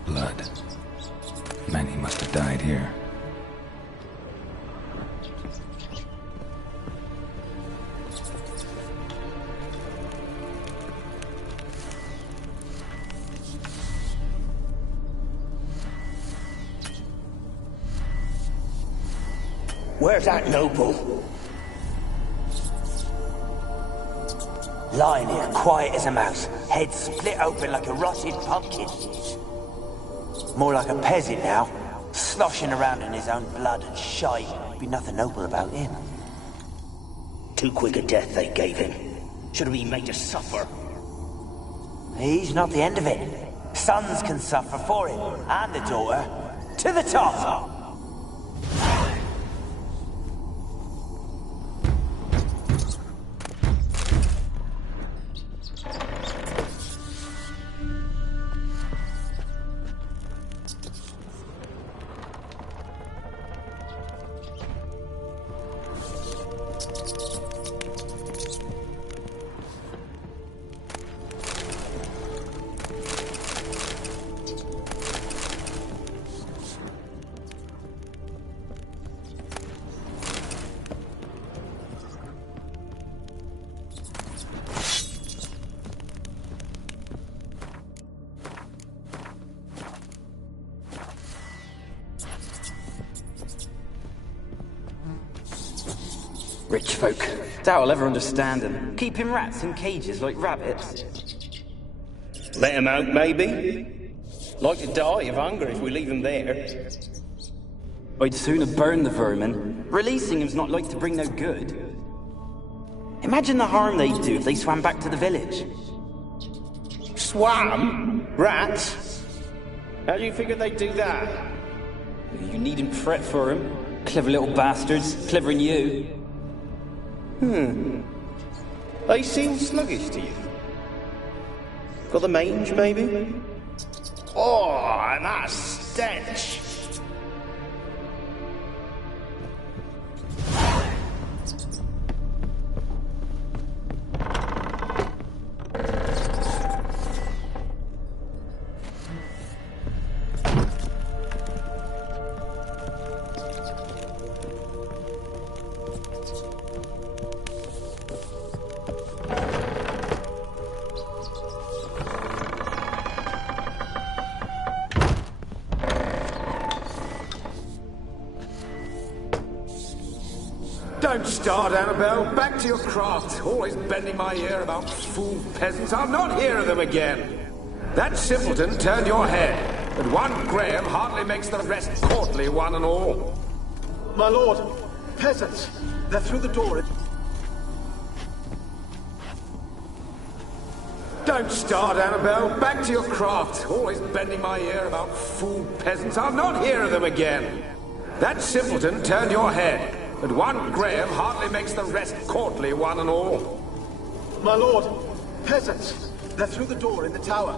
Blood. Many must have died here. Where's that noble? Lying here, quiet as a mouse, head split open like a rotted pumpkin. More like a peasant now, sloshing around in his own blood and shite. Be nothing noble about him. Too quick a death they gave him. Should have been made to suffer. He's not the end of it. Sons can suffer for him, and the daughter. To the top! Rich folk. Doubt I'll ever understand them. Keeping rats in cages like rabbits. Let them out, maybe? Like to die of hunger if we leave them there. I'd sooner burn the vermin. Releasing them's not like to bring no good. Imagine the harm they'd do if they swam back to the village. Swam? Rats? How do you figure they'd do that? You needn't fret for them. Clever little bastards. Clever than you. They seem sluggish to you. Got the mange, maybe? Oh, and that stench! Don't start, Annabelle. Back to your craft. Always bending my ear about fool peasants. I'll not hear of them again. That simpleton turned your head, but one Graham hardly makes the rest courtly, one and all. My lord, peasants. They're through the door. Don't start, Annabelle. Back to your craft. Always bending my ear about fool peasants. I'll not hear of them again. That simpleton turned your head, but one Graham hardly makes the rest courtly, one and all. My lord, peasants. They're through the door in the tower.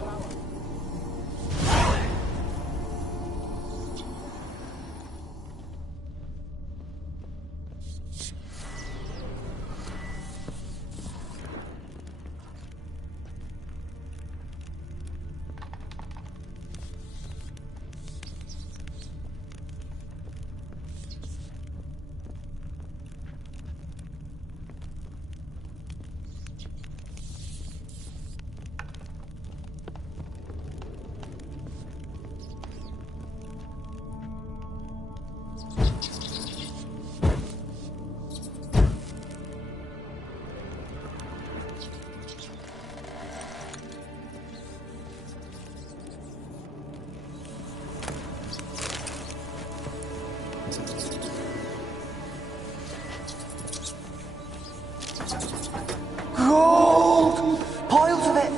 Gold! Piles of it!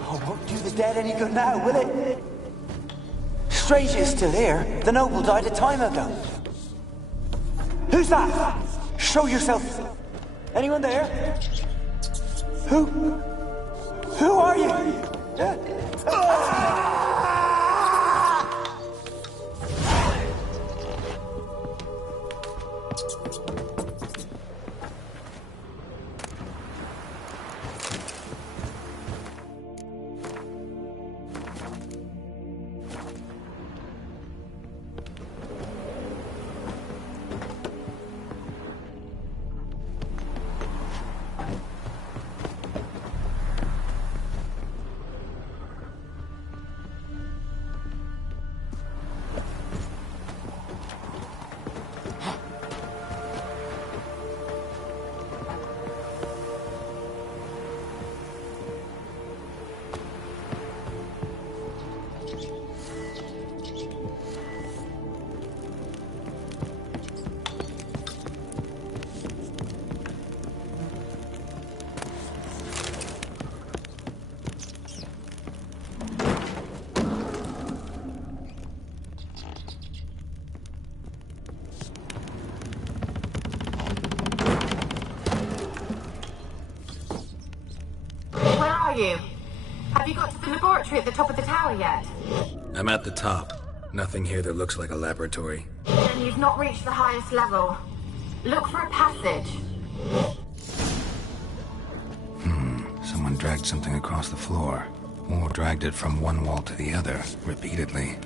Oh, won't do the dead any good now, will it? Strange it's still here. The noble died a time ago. Who's that? Show yourself. Anyone there? Who are you? Have you got to the laboratory at the top of the tower yet? I'm at the top. Nothing here that looks like a laboratory. Then you've not reached the highest level. Look for a passage. Someone dragged something across the floor. Or dragged it from one wall to the other, repeatedly.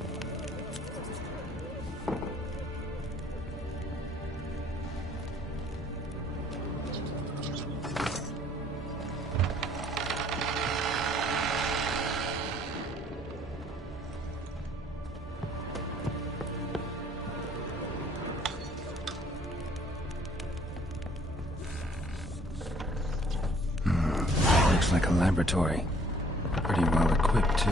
Like a laboratory. Pretty well equipped, too.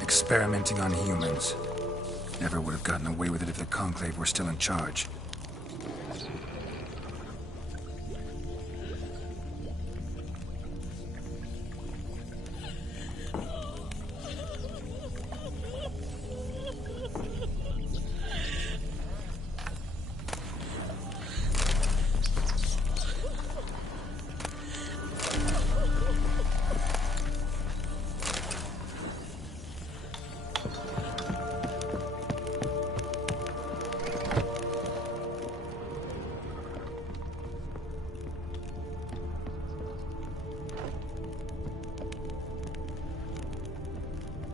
Experimenting on humans. Never would have gotten away with it if the Conclave were still in charge.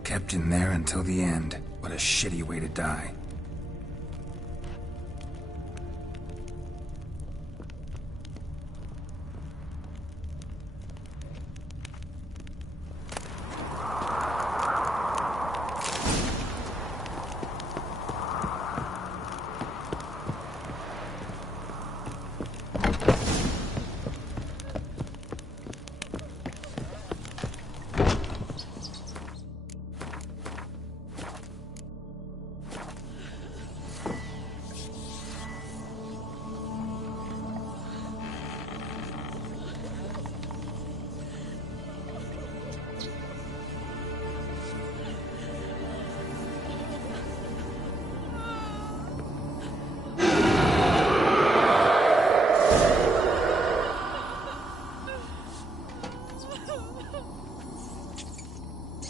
Kept in there until the end. What a shitty way to die.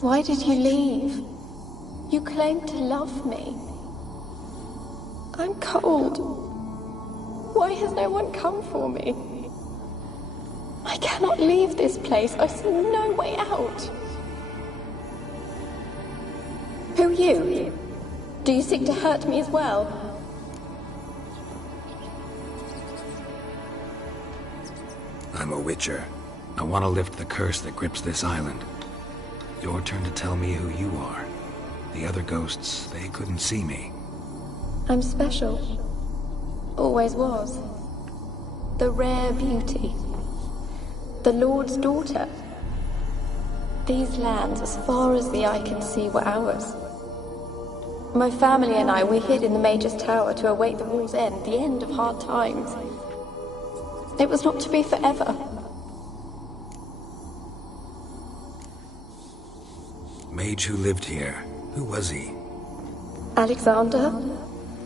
Why did you leave? You claimed to love me. I'm cold. Why has no one come for me? I cannot leave this place. I see no way out. Who are you? Do you seek to hurt me as well? I'm a Witcher. I want to lift the curse that grips this island. Your turn to tell me who you are. The other ghosts, they couldn't see me. I'm special. Always was. The rare beauty. The Lord's daughter. These lands, as far as the eye can see, were ours. My family and I, we hid in the Major's Tower to await the war's end, the end of hard times. It was not to be forever. Mage who lived here. Who was he? Alexander?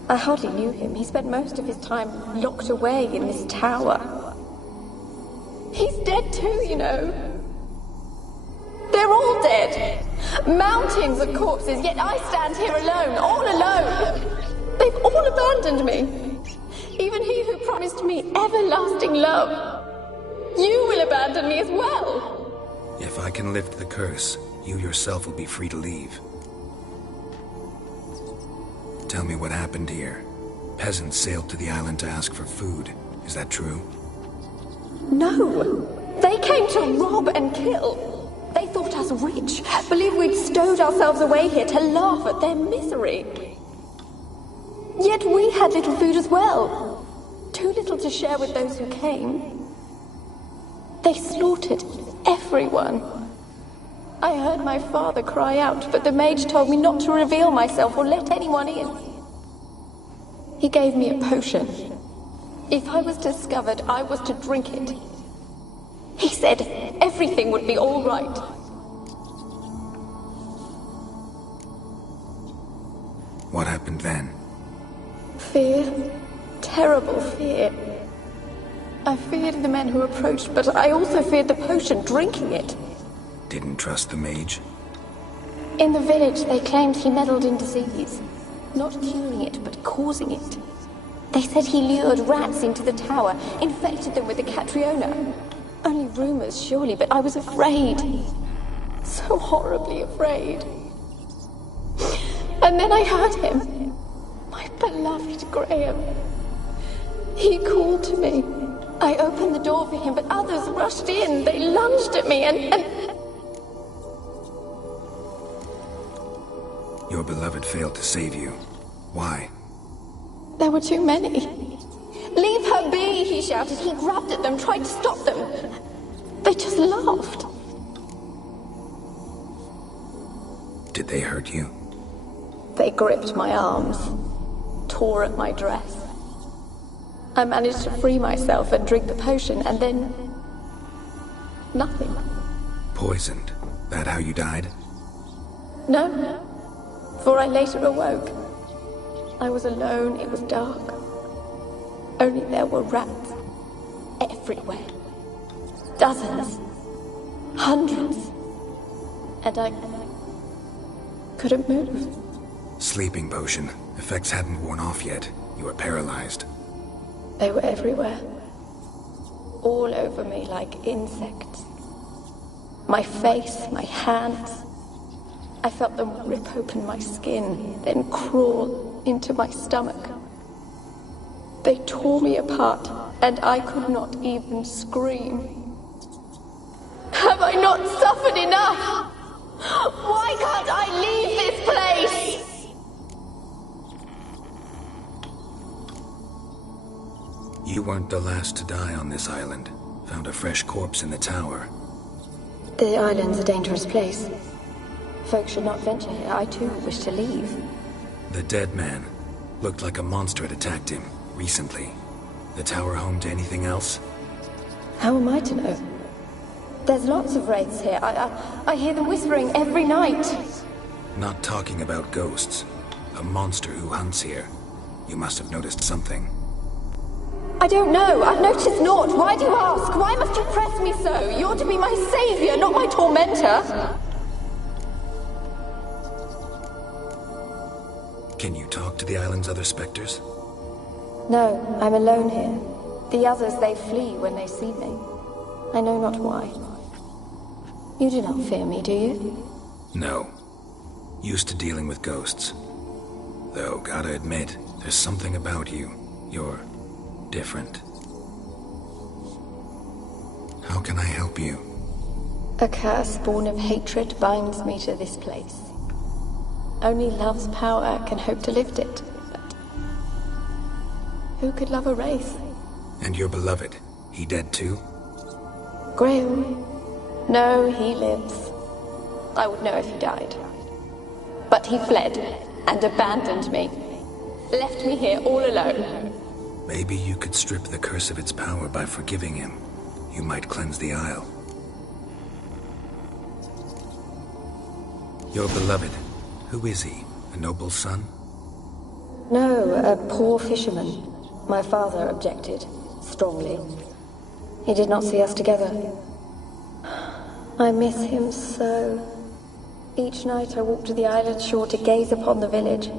I hardly knew him. He spent most of his time locked away in this tower. He's dead too, you know. They're all dead. Mountains of corpses, yet I stand here alone, all alone. They've all abandoned me. Even he who promised me everlasting love. You will abandon me as well. If I can lift the curse, you yourself will be free to leave. Tell me what happened here. Peasants sailed to the island to ask for food. Is that true? No. They came to rob and kill. They thought us rich, believed we'd stowed ourselves away here to laugh at their misery. Yet we had little food as well. Too little to share with those who came. They slaughtered everyone. I heard my father cry out, but the mage told me not to reveal myself or let anyone in. He gave me a potion. If I was discovered, I was to drink it. He said everything would be all right. What happened then? Fear. Terrible fear. I feared the men who approached, but I also feared the potion, drinking it. Didn't trust the mage? In the village, they claimed he meddled in disease. Not curing it, but causing it. They said he lured rats into the tower, infected them with the Catriona. Only rumors, surely, but I was afraid. So horribly afraid. And then I heard him. My beloved Graham. He called to me. I opened the door for him, but others rushed in. They lunged at me and... Your beloved failed to save you. Why? There were too many. Leave her be, he shouted. He grabbed at them, tried to stop them. They just laughed. Did they hurt you? They gripped my arms, tore at my dress. I managed to free myself and drink the potion, and then... nothing. Poisoned? That how you died? No, for I later awoke. I was alone, it was dark. Only there were rats everywhere. Dozens. Hundreds. And I couldn't move. Sleeping potion. Effects hadn't worn off yet. You were paralyzed. They were everywhere. All over me like insects. My face, my hands. I felt them rip open my skin, then crawl into my stomach. They tore me apart, and I could not even scream. Have I not suffered enough? Why can't I leave this place? You weren't the last to die on this island. Found a fresh corpse in the tower. The island's a dangerous place. Folks should not venture here. I too wish to leave. The dead man. Looked like a monster had attacked him, recently. The tower home to anything else? How am I to know? There's lots of wraiths here. I hear them whispering every night. Not talking about ghosts. A monster who hunts here. You must have noticed something. I don't know. I've noticed naught. Why do you ask? Why must you press me so? You're to be my savior, not my tormentor. Can you talk to the island's other specters? No, I'm alone here. The others, they flee when they see me. I know not why. You do not fear me, do you? No. Used to dealing with ghosts. Though, gotta admit, there's something about you. You're different. How can I help you? A curse born of hatred binds me to this place. Only love's power can hope to lift it. But who could love a wraith? And your beloved, he dead too? Graham? No, he lives. I would know if he died. But he fled. and abandoned me. Left me here all alone. Maybe you could strip the curse of its power by forgiving him. You might cleanse the Isle. Your beloved, who is he? A noble son? No, a poor fisherman. My father objected, strongly. He did not see us together. I miss him so. Each night I walk to the island shore to gaze upon the village.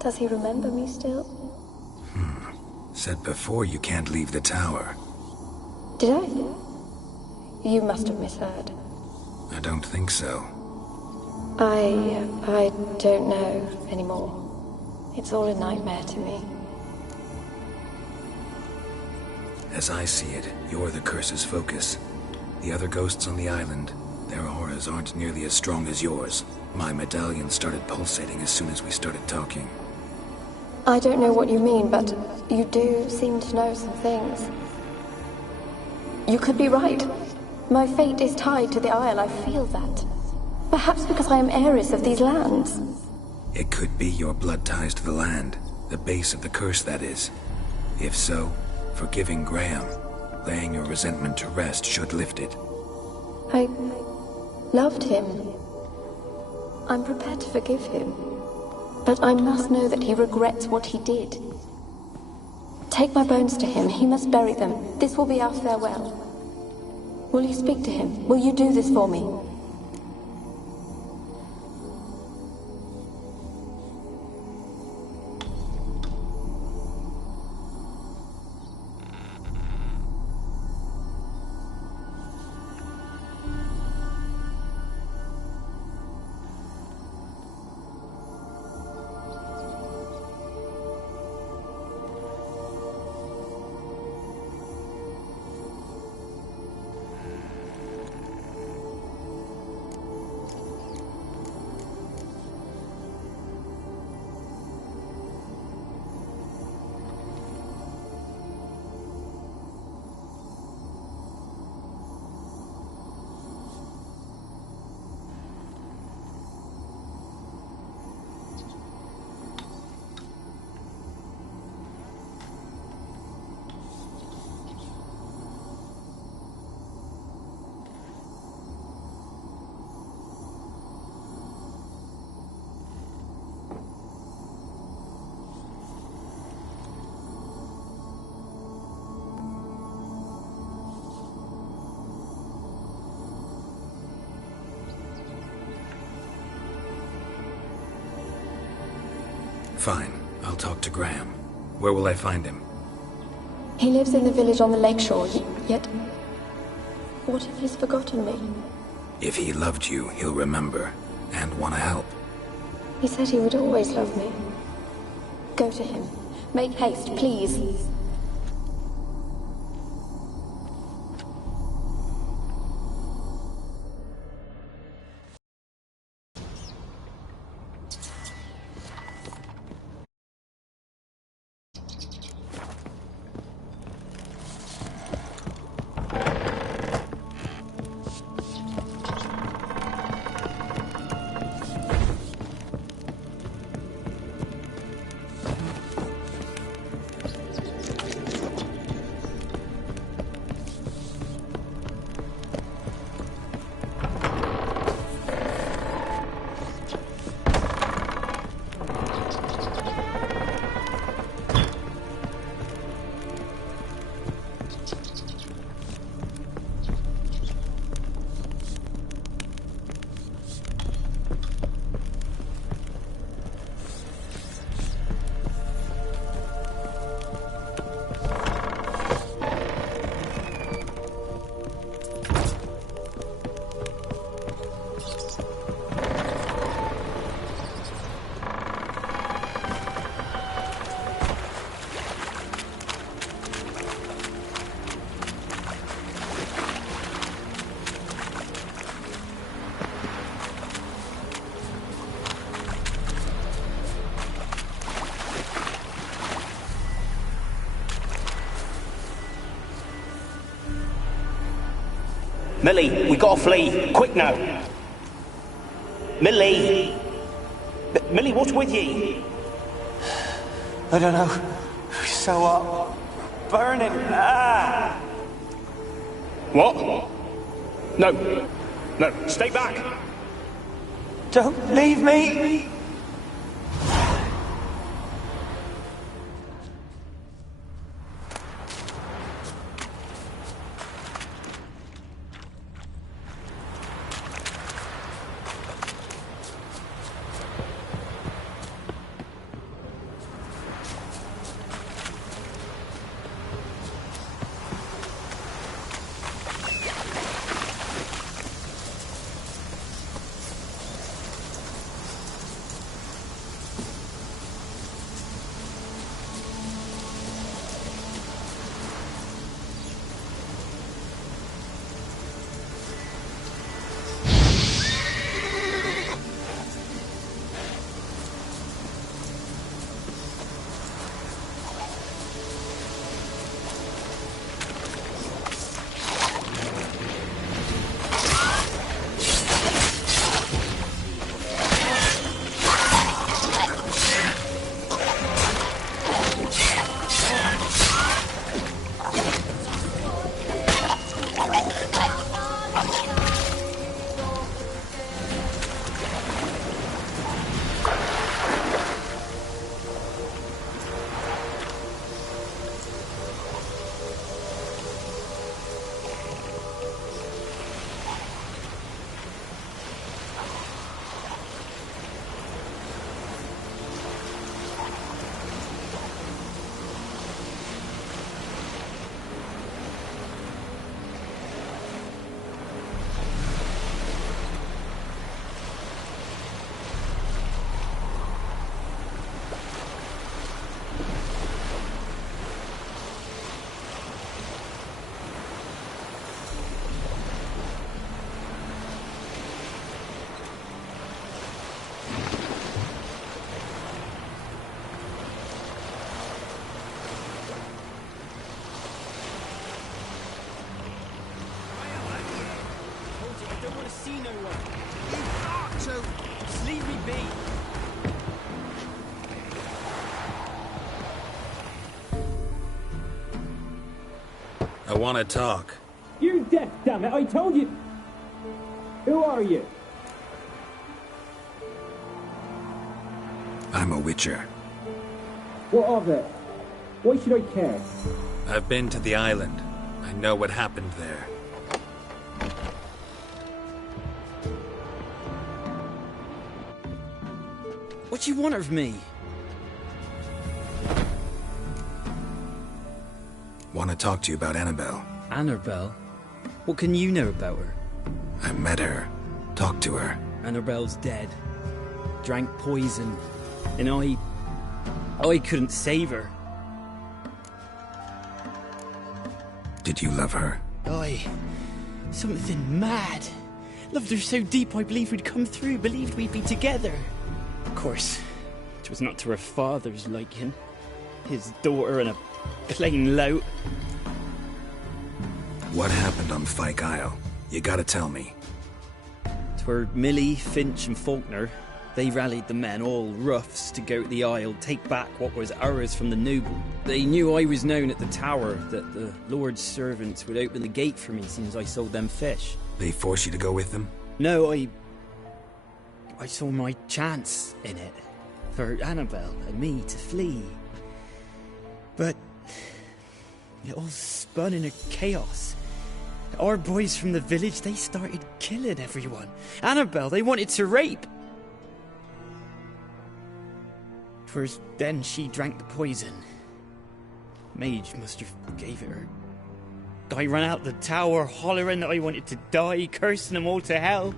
Does he remember me still? Said before you can't leave the tower. Did I? You must have misheard. I don't think so. I don't know anymore. It's all a nightmare to me. As I see it, you're the curse's focus. The other ghosts on the island, their auras aren't nearly as strong as yours. My medallion started pulsating as soon as we started talking. I don't know what you mean, but you do seem to know some things. You could be right. My fate is tied to the Isle, I feel that. Perhaps because I am heiress of these lands. It could be your blood ties to the land, the base of the curse, that is. If so, forgiving Graham, laying your resentment to rest should lift it. I loved him. I'm prepared to forgive him. But I must know that he regrets what he did. Take my bones to him. He must bury them. This will be our farewell. Will you speak to him? Will you do this for me? Fine. I'll talk to Graham. Where will I find him? He lives in the village on the lakeshore, yet... What if he's forgotten me? If he loved you, he'll remember, and want to help. He said he would always love me. Go to him. Make haste, please. Millie, we gotta flee. Quick now. Millie! Millie, what's with ye? I don't know. So hot. Burning. Ah! What? No. No, stay back. Don't leave me. I want to talk. You're deaf, damn it! I told you. Who are you? I'm a witcher. What of it? Why should I care? I've been to the island. I know what happened there. What do you want of me? Want to talk to you about Annabelle. Annabelle? What can you know about her? I met her. Talked to her. Annabelle's dead. Drank poison. And I couldn't save her. Did you love her? Something mad. Loved her so deep I believed we'd come through, believed we'd be together. Of course, it was not to her father's liking. His daughter and a plain lout. What happened on Fyke Isle? You gotta tell me. 'Twere Millie, Finch and Faulkner. They rallied the men, all roughs, to go to the Isle, take back what was ours from the noble. They knew I was known at the tower, that the Lord's servants would open the gate for me since I sold them fish. They forced you to go with them? No, I saw my chance in it. For Annabelle and me to flee. But it all spun in a chaos. Our boys from the village, they started killing everyone. Annabelle, they wanted to rape. 'Twas then she drank the poison. Mage must have gave it her. I ran out the tower, hollering that I wanted to die, cursing them all to hell.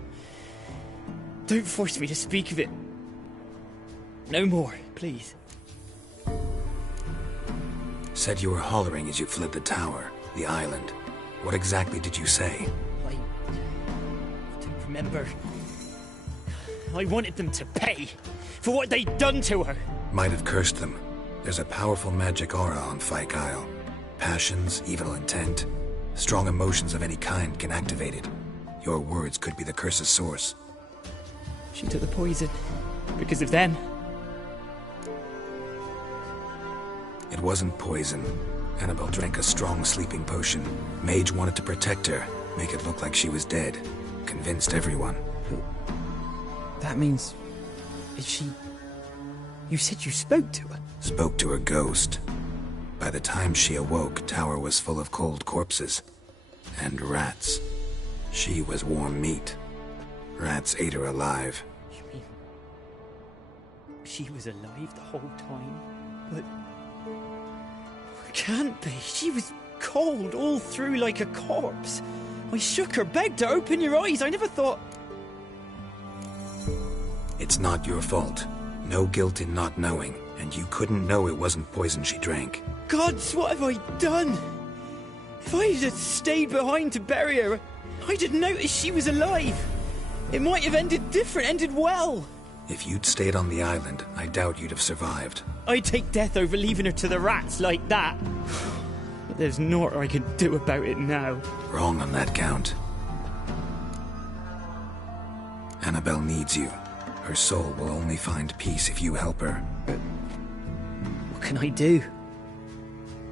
Don't force me to speak of it. No more, please. Said you were hollering as you fled the tower, the island. What exactly did you say? I don't remember. I wanted them to pay for what they'd done to her. Might have cursed them. There's a powerful magic aura on Fyke Isle. Passions, evil intent, strong emotions of any kind can activate it. Your words could be the curse's source. She took the poison. because of them. It wasn't poison. Annabelle drank a strong sleeping potion. Mage wanted to protect her, make it look like she was dead. Convinced everyone. That means... is she... You said you spoke to her? Spoke to her ghost. By the time she awoke, Tower was full of cold corpses. And rats. She was warm meat. Rats ate her alive. You mean... she was alive the whole time? But... can't be. She was cold all through like a corpse. I shook her, begged her, open your eyes. I never thought... It's not your fault. No guilt in not knowing, and you couldn't know it wasn't poison she drank. Gods, what have I done? If I had stayed behind to bury her, I'd have noticed she was alive. It might have ended different, ended well. If you'd stayed on the island, I doubt you'd have survived. I'd take death over leaving her to the rats like that. But there's naught I can do about it now. Wrong on that count. Annabelle needs you. Her soul will only find peace if you help her. But what can I do?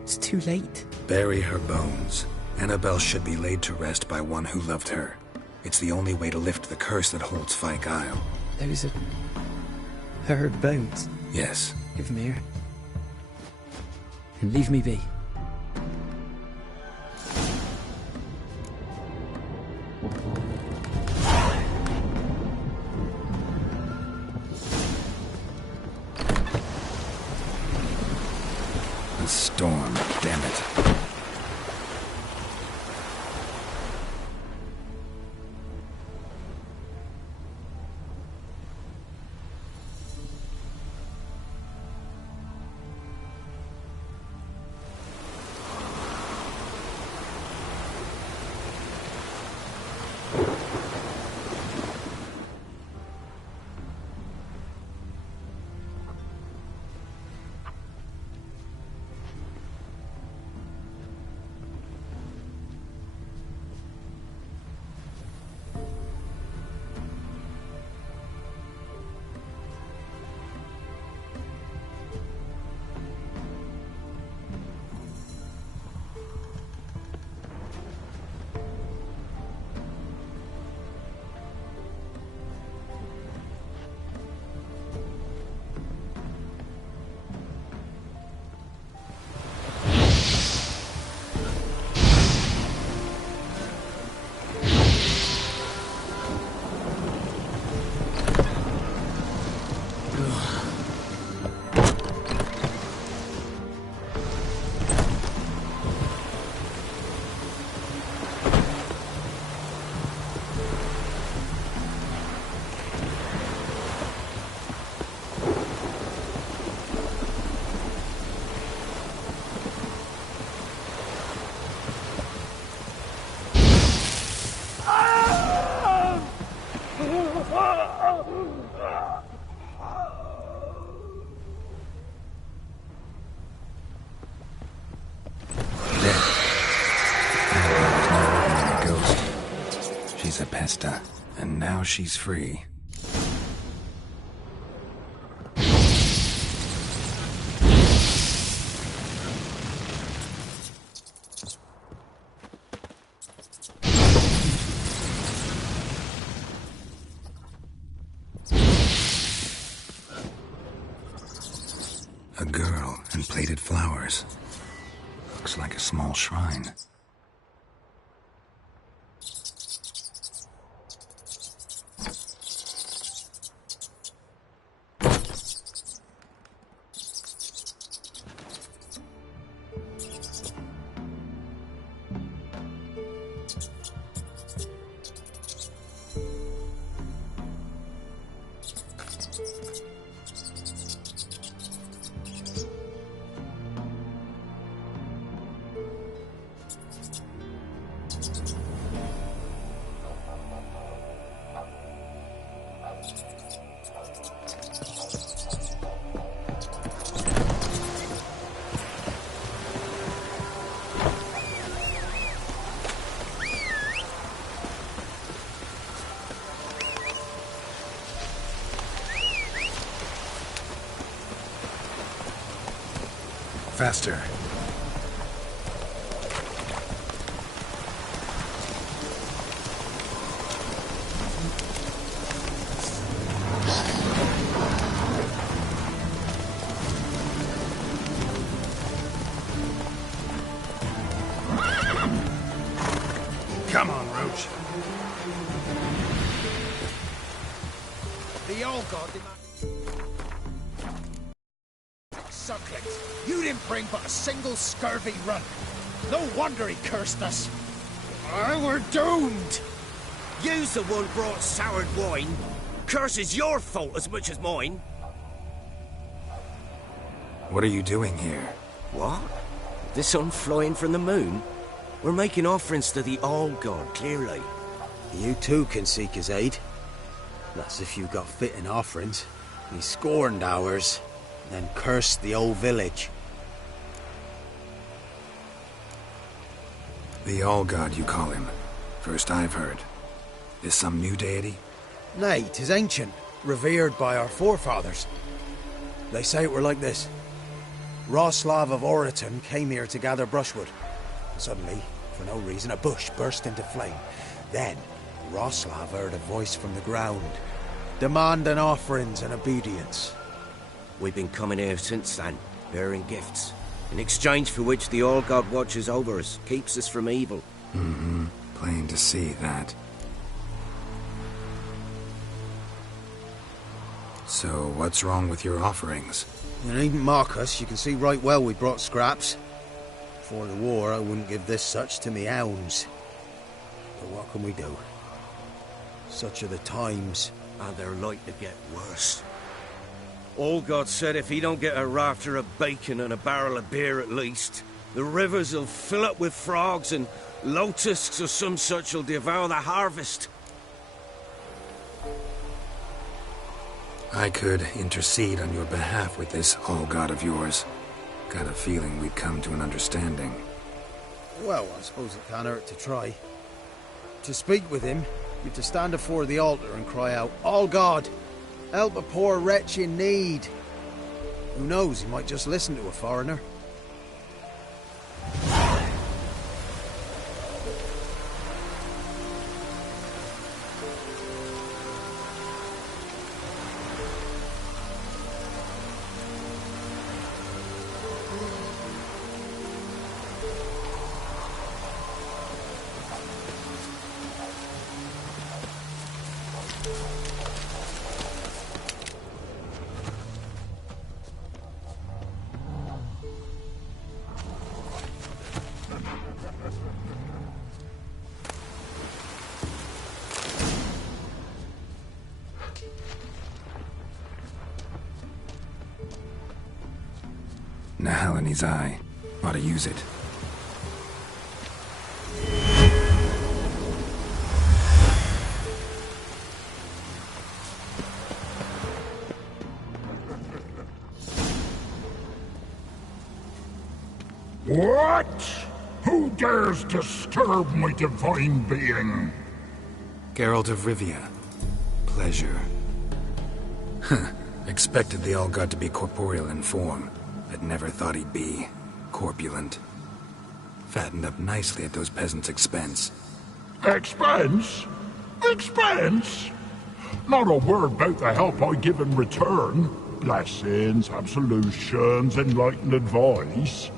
It's too late. Bury her bones. Annabelle should be laid to rest by one who loved her. It's the only way to lift the curse that holds Fyke Isle. Those are... her bones? Yes. Give me her. And leave me be. A storm, damn it. Pesta, and now she's free. A girl and plated flowers. Looks like a small shrine. Faster. Come on, Roach. The old god sucklings. You didn't bring but a single scurvy run. No wonder he cursed us. We're doomed. You's the one brought soured wine. Curse is your fault as much as mine. What are you doing here? What? The sun flying from the moon? We're making offerings to the All-God, clearly. You too can seek his aid. That's if you got fitting offerings. He scorned ours, then cursed the old village. The All-God, you call him. First I've heard. Is some new deity? Nay, 'tis ancient, revered by our forefathers. They say it were like this. Roslav of Oriton came here to gather brushwood. Suddenly, for no reason, a bush burst into flame. Then, Roslav heard a voice from the ground, demanding offerings and obedience. We've been coming here since then, bearing gifts, in exchange for which the All-God watches over us, keeps us from evil. Mm-hmm. Plain to see that. So, what's wrong with your offerings? You needn't mock us, you can see right well we brought scraps. Before the war, I wouldn't give this such to me hounds. But what can we do? Such are the times. And they're like to get worse. All-God said if he don't get a rafter of bacon and a barrel of beer at least, the rivers will fill up with frogs and locusts or some such will devour the harvest. I could intercede on your behalf with this All-God of yours. Got a feeling we'd come to an understanding. Well, I suppose it can't hurt to try. To speak with him, you've to stand before the altar and cry out, "All God, help a poor wretch in need." Who knows, he might just listen to a foreigner. Nahal in his eye. Ought to use it. What? Who dares disturb my divine being? Geralt of Rivia. Pleasure. Expected the All-God to be corporeal in form, but never thought he'd be corpulent. Fattened up nicely at those peasants' expense. Expense? Expense? Not a word about the help I give in return. Blessings, absolutions, enlightened advice.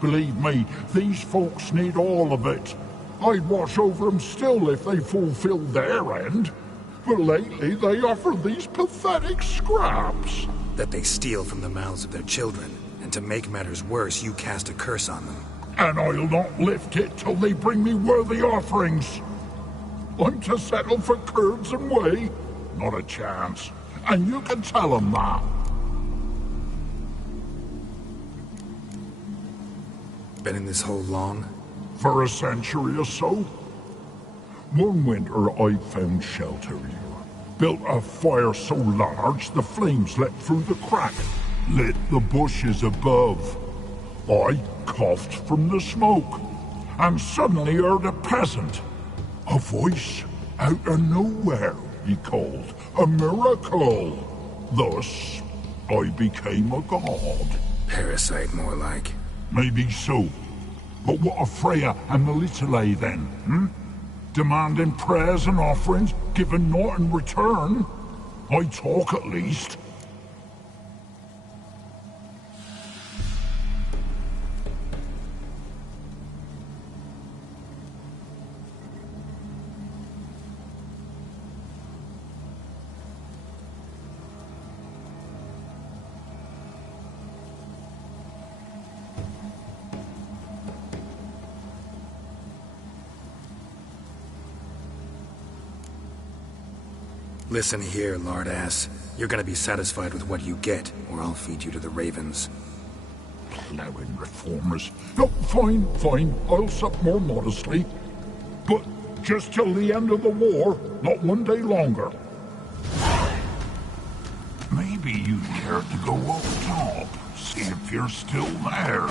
Believe me, these folks need all of it. I'd watch over them still if they fulfilled their end. But lately they offer these pathetic scraps. That they steal from the mouths of their children, and to make matters worse, you cast a curse on them. And I'll not lift it till they bring me worthy offerings. I'm to settle for curds and whey? Not a chance. And you can tell them that. Been in this hole long? For a century or so. One winter I found shelter here. Built a fire so large the flames leapt through the crack, lit the bushes above. I coughed from the smoke, and suddenly heard a peasant. A voice out of nowhere, he called. A miracle. Thus, I became a god. Parasite, more like. Maybe so. But what of Freya and the Little then, Demanding prayers and offerings, giving naught in return? I talk at least. Listen here, lord-ass. You're gonna be satisfied with what you get, or I'll feed you to the ravens. Plowing reformers. No, fine. I'll sup more modestly. But just till the end of the war, not one day longer. Maybe you'd care to go up top, see if you're still there.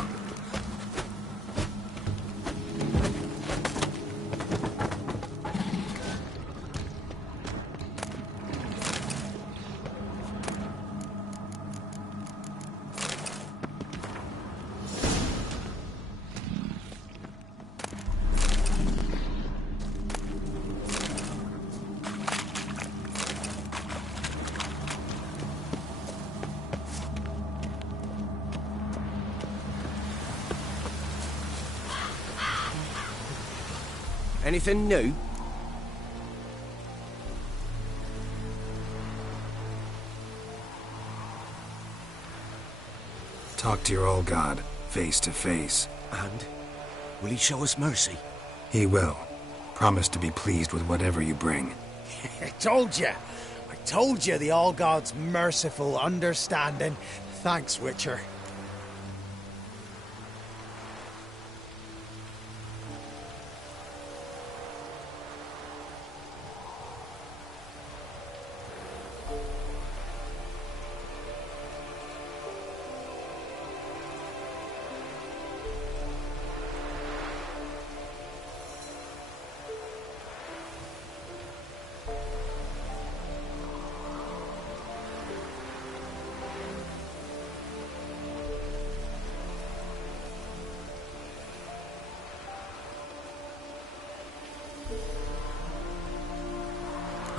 Anything new? Talk to your old god, face to face. And? Will he show us mercy? He will. Promise to be pleased with whatever you bring. I told you the All-God's merciful, understanding. Thanks, Witcher.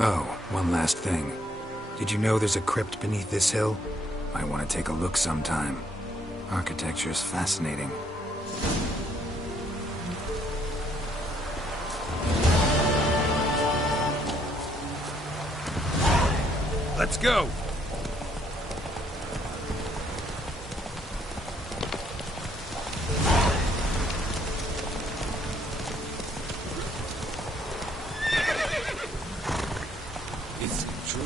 Oh, one last thing. Did you know there's a crypt beneath this hill? Might want to take a look sometime. Architecture's fascinating. Let's go! It's true.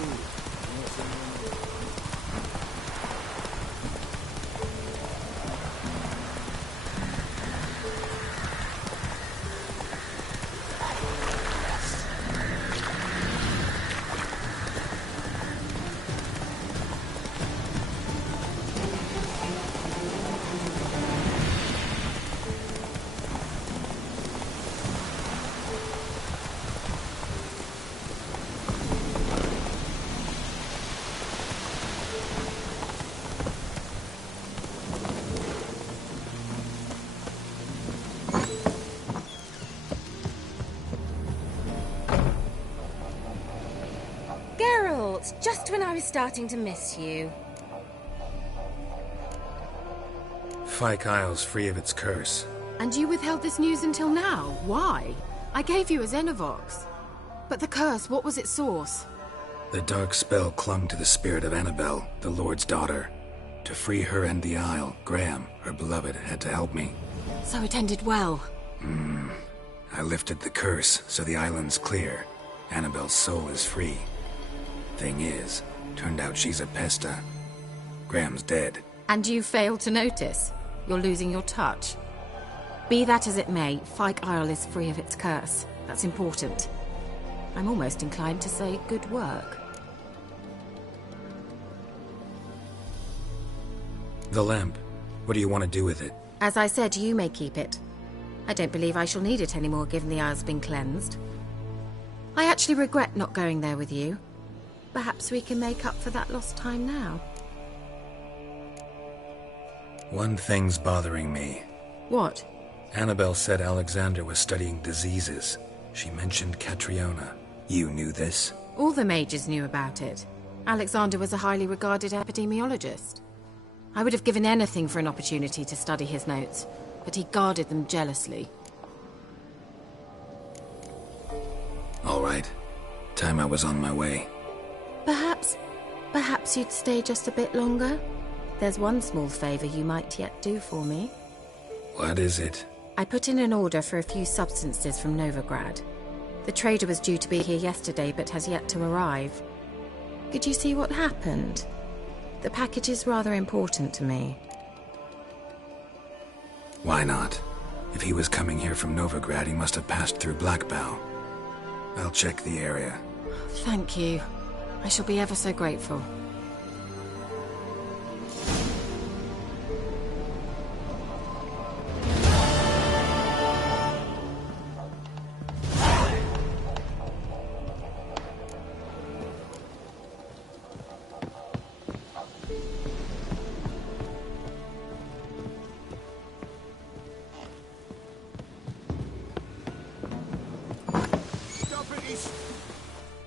Just when I was starting to miss you. Fyke Isle's free of its curse. And you withheld this news until now? Why? I gave you a Xenovox. But the curse, what was its source? The dark spell clung to the spirit of Annabelle, the Lord's daughter. To free her and the Isle, Graham, her beloved, had to help me. So it ended well. I lifted the curse, so the island's clear. Annabelle's soul is free. Thing is, turned out she's a pesta. Graham's dead. And you failed to notice? You're losing your touch. Be that as it may, Fyke Isle is free of its curse. That's important. I'm almost inclined to say good work. The lamp. What do you want to do with it? As I said, you may keep it. I don't believe I shall need it anymore, given the Isle's been cleansed. I actually regret not going there with you. Perhaps we can make up for that lost time now. One thing's bothering me. What? Annabelle said Alexander was studying diseases. She mentioned Catriona. You knew this? All the mages knew about it. Alexander was a highly regarded epidemiologist. I would have given anything for an opportunity to study his notes, but he guarded them jealously. All right. Time I was on my way. Perhaps you'd stay just a bit longer? There's one small favor you might yet do for me. What is it? I put in an order for a few substances from Novigrad. The trader was due to be here yesterday, but has yet to arrive. Could you see what happened? The package is rather important to me. Why not? If he was coming here from Novigrad, he must have passed through Blackbow. I'll check the area. Thank you. I shall be ever so grateful.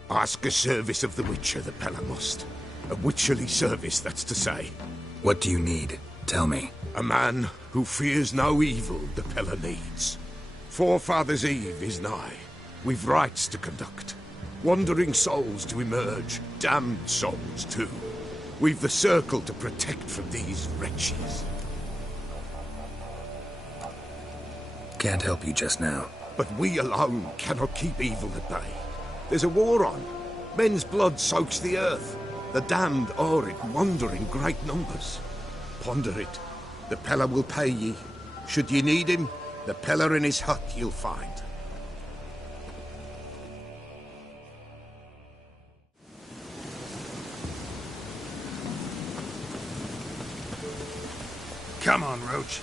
Ask a service of the Witcher, the Pella must. A witcherly service, that's to say. What do you need? Tell me. A man who fears no evil the Pella needs. Forefathers' Eve is nigh. We've rites to conduct. Wandering souls to emerge. Damned souls, too. We've the circle to protect from these wretches. Can't help you just now. But we alone cannot keep evil at bay. There's a war on. Men's blood soaks the earth. The damned are it, wander in great numbers. Ponder it. The Pella will pay ye. Should ye need him, the Pella in his hut you'll find. Come on, Roach.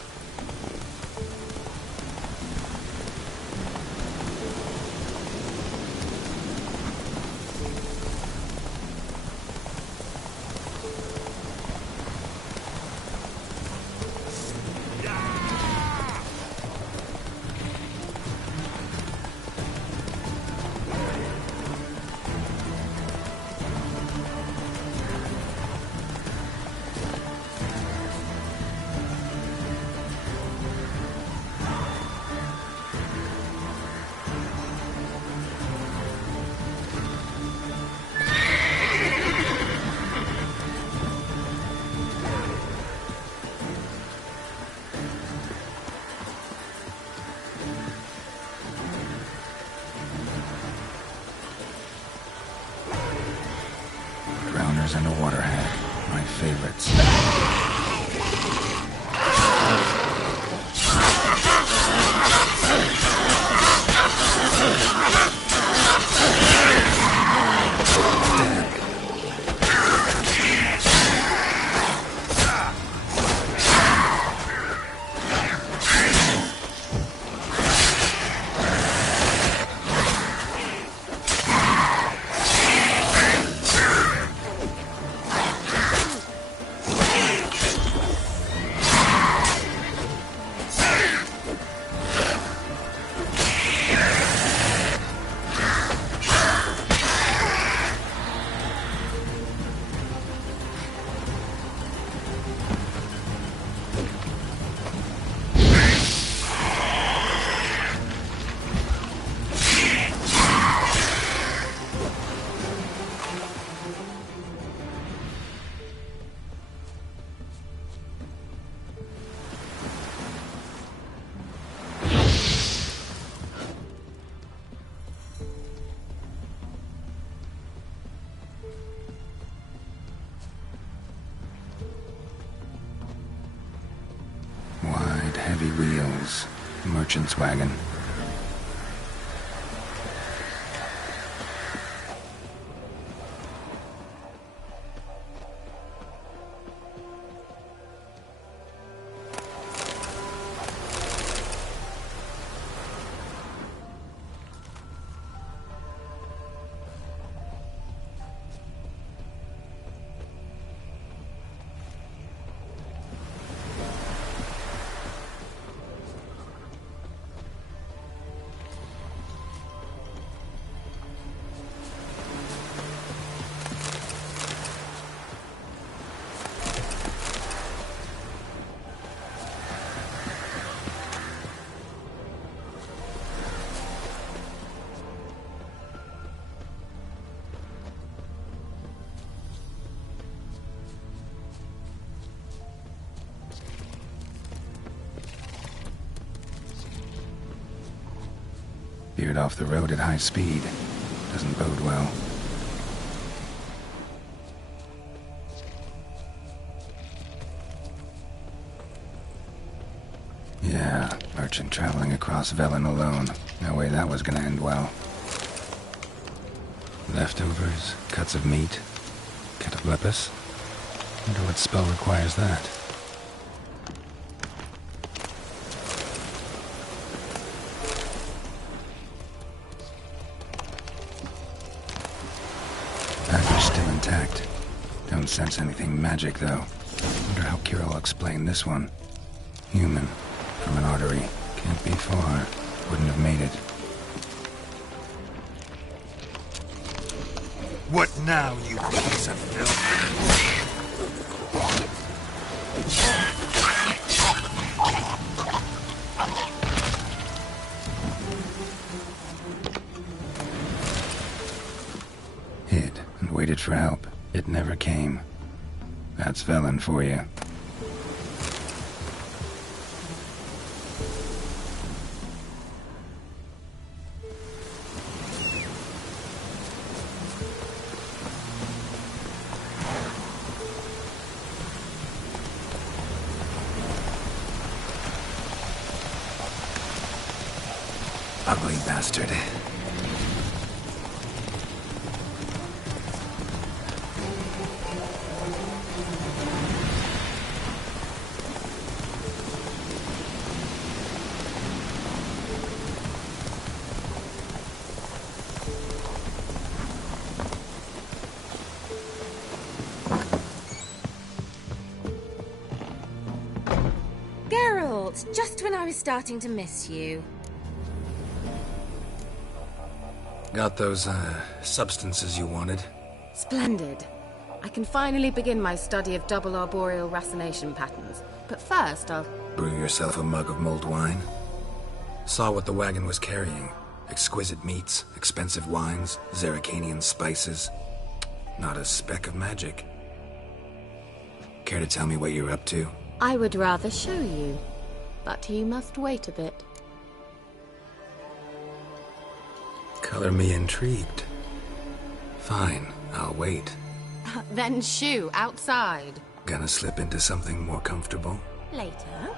And a water hag, my favorites. Heavy wheels. Merchant's wagon. Veered off the road at high speed. Doesn't bode well. Yeah, merchant traveling across Velen alone. No way that was gonna end well. Leftovers, cuts of meat, cataplepis. Wonder what spell requires that. Dagger's still intact. Don't sense anything magic, though. Wonder how Kira will explain this one. Human, from an artery. Can't be far. Wouldn't have made it. What now, you piece of filth? Hid and waited for help. It never came. That's Velen for you. Ugly bastard. Geralt, just when I was starting to miss you. Got those, substances you wanted? Splendid. I can finally begin my study of double arboreal racination patterns. But first, I'll... Brew yourself a mug of mulled wine? Saw what the wagon was carrying. Exquisite meats, expensive wines, Zerrikanian spices. Not a speck of magic. Care to tell me what you're up to? I would rather show you. But you must wait a bit. Color me intrigued. Fine, I'll wait. Then shoo, outside. Gonna slip into something more comfortable? Later.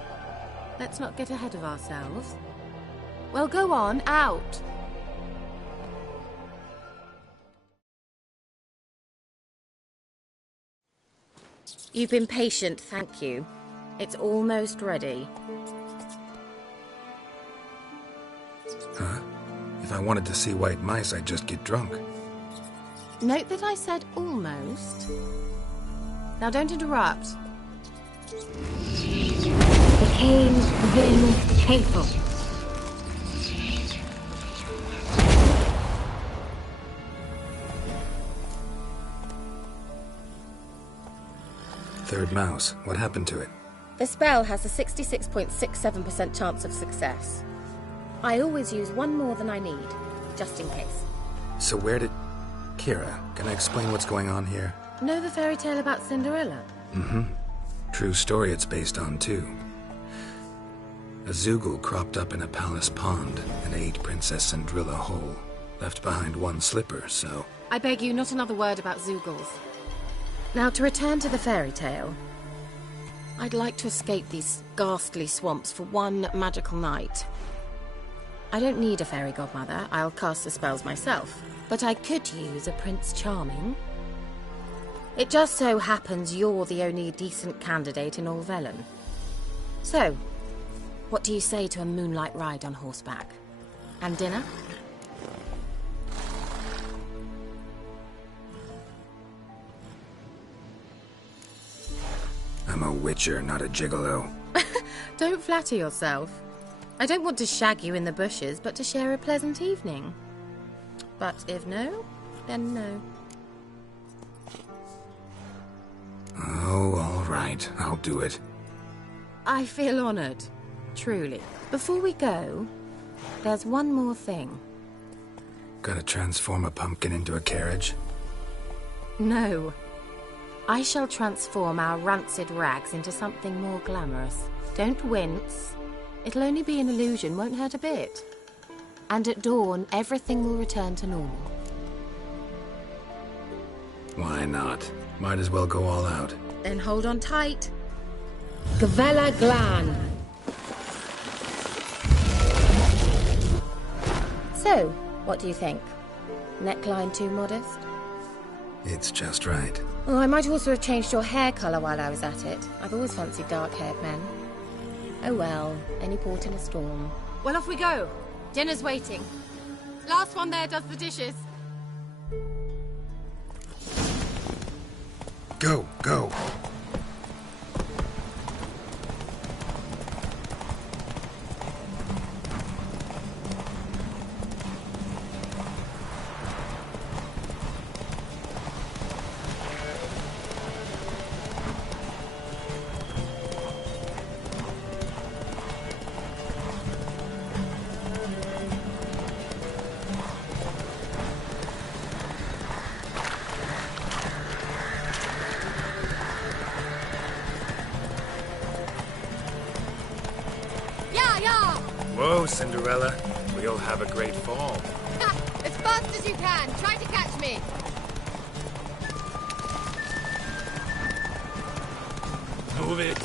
Let's not get ahead of ourselves. Well, go on, out. You've been patient, thank you. It's almost ready. Huh? If I wanted to see white mice, I'd just get drunk. Note that I said almost. Now don't interrupt. The cave's been faithful. Third mouse. What happened to it? The spell has a 66.67% chance of success. I always use one more than I need, just in case. So where did... Kira, can I explain what's going on here? Know the fairy tale about Cinderella? Mm-hmm. True story it's based on, too. A Zoogle cropped up in a palace pond and ate Princess Cinderella whole. Left behind one slipper, so... I beg you, not another word about Zoogles. Now, to return to the fairy tale. I'd like to escape these ghastly swamps for one magical night. I don't need a fairy godmother, I'll cast the spells myself. But I could use a Prince Charming. It just so happens you're the only decent candidate in all Velen. So, what do you say to a moonlight ride on horseback? And dinner? I'm a witcher, not a gigolo. Don't flatter yourself. I don't want to shag you in the bushes, but to share a pleasant evening. But if no, then no. Oh, all right. I'll do it. I feel honored. Truly. Before we go, there's one more thing. Gotta transform a pumpkin into a carriage? No. I shall transform our rancid rags into something more glamorous. Don't wince. It'll only be an illusion, won't hurt a bit. And at dawn, everything will return to normal. Why not? Might as well go all out. Then hold on tight. Gavella Glan. So, what do you think? Neckline too modest? It's just right. Oh, I might also have changed your hair colour while I was at it. I've always fancied dark-haired men. Oh well, any port in a storm. Well, off we go. Dinner's waiting. Last one there does the dishes. Go, go. Whoa, Cinderella. We'll have a great fall. As fast as you can. Try to catch me. Move it.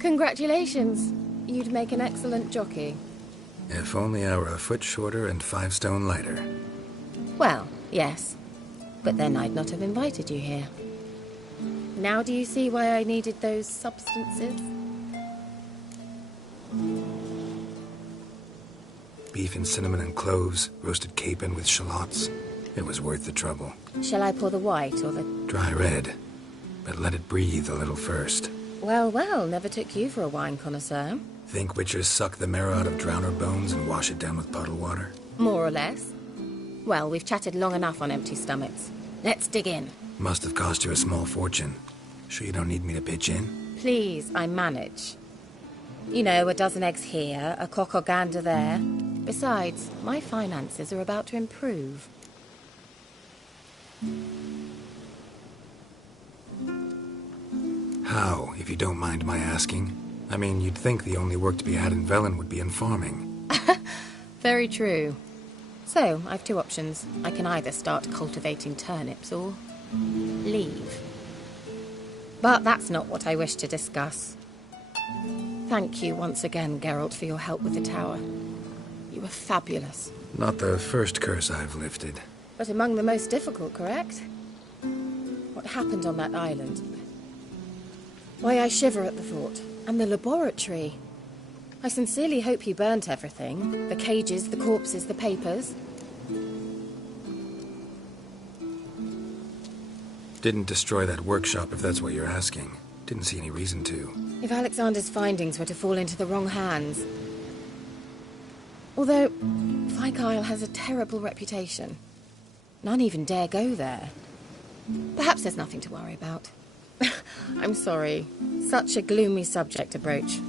Congratulations. You'd make an excellent jockey. If only I were a foot shorter and 5 stone lighter. Well, yes. But then I'd not have invited you here. Now do you see why I needed those substances? Beef and cinnamon and cloves, roasted capon with shallots. It was worth the trouble. Shall I pour the white or the... Dry red, but let it breathe a little first. Well, well, never took you for a wine connoisseur. Think witchers suck the marrow out of drowner bones and wash it down with puddle water? More or less. Well, we've chatted long enough on empty stomachs. Let's dig in. Must have cost you a small fortune. Sure you don't need me to pitch in? Please, I manage. You know, a dozen eggs here, a cock or gander there. Besides, my finances are about to improve. How, if you don't mind my asking? I mean, you'd think the only work to be had in Velen would be in farming. Very true. So, I've 2 options. I can either start cultivating turnips or leave. But that's not what I wish to discuss. Thank you once again, Geralt, for your help with the tower. You were fabulous. Not the first curse I've lifted. But among the most difficult, correct? What happened on that island? Why, I shiver at the thought. And the laboratory. I sincerely hope you burnt everything. The cages, the corpses, the papers. Didn't destroy that workshop, if that's what you're asking. Didn't see any reason to. If Alexander's findings were to fall into the wrong hands. Although, Vikyle has a terrible reputation. None even dare go there. Perhaps there's nothing to worry about. I'm sorry. Such a gloomy subject to broach.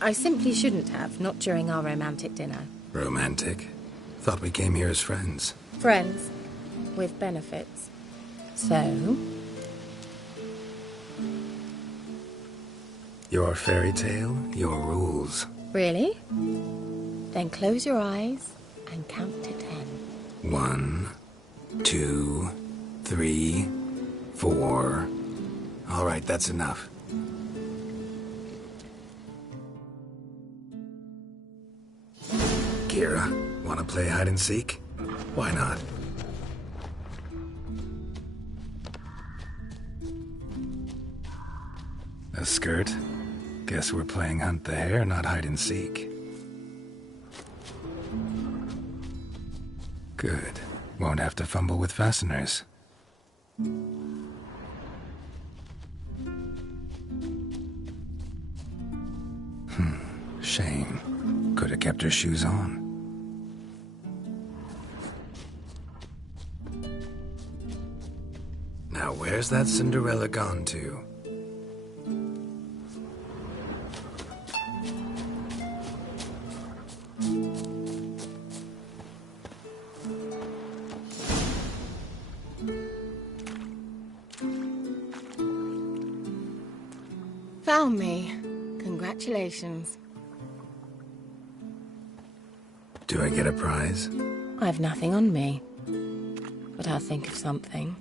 I simply shouldn't have, not during our romantic dinner. Romantic? Thought we came here as friends. Friends. With benefits. So? Your fairy tale, your rules. Really? Then close your eyes and count to 10. 1, 2, 3, 4. All right, that's enough. Kira, wanna play hide and seek? Why not? A skirt? Guess we're playing hunt the hare, not hide and seek. Good. Won't have to fumble with fasteners. Shame. Could have kept her shoes on. Where's that Cinderella gone to? Found me. Congratulations. Do I get a prize? I've nothing on me, but I'll think of something.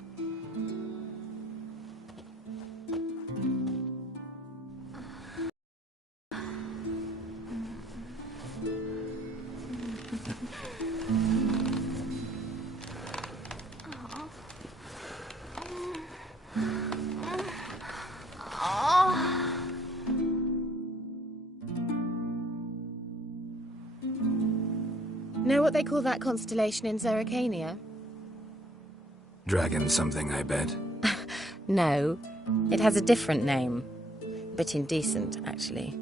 Know what they call that constellation in Zerrikania? Dragon something, I bet. No, it has a different name. A bit indecent, actually.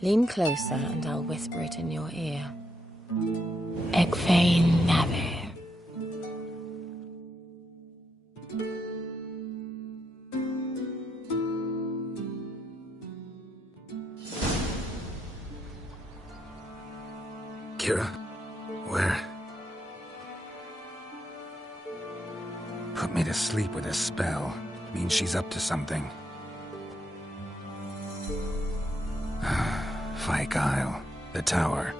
Lean closer and I'll whisper it in your ear. Egfain Navir. Kira? Where? Put me to sleep with a spell. Means she's up to something. Fyke Isle. The tower.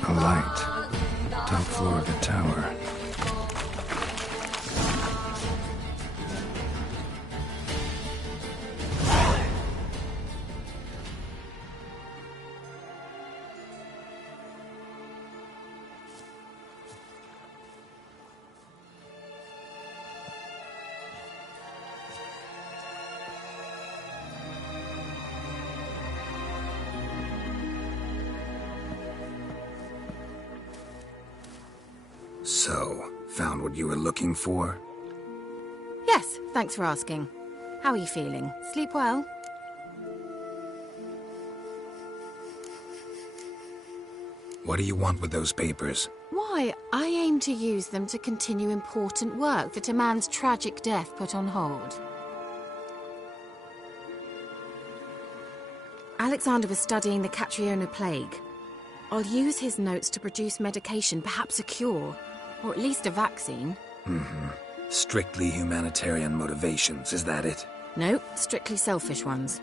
A light. Top floor of the tower. So, found what you were looking for? Yes, thanks for asking. How are you feeling? Sleep well? What do you want with those papers? Why, I aim to use them to continue important work that a man's tragic death put on hold. Alexander was studying the Catriona plague. I'll use his notes to produce medication, perhaps a cure. Or at least a vaccine. Mm-hmm. Strictly humanitarian motivations, is that it? No, strictly selfish ones.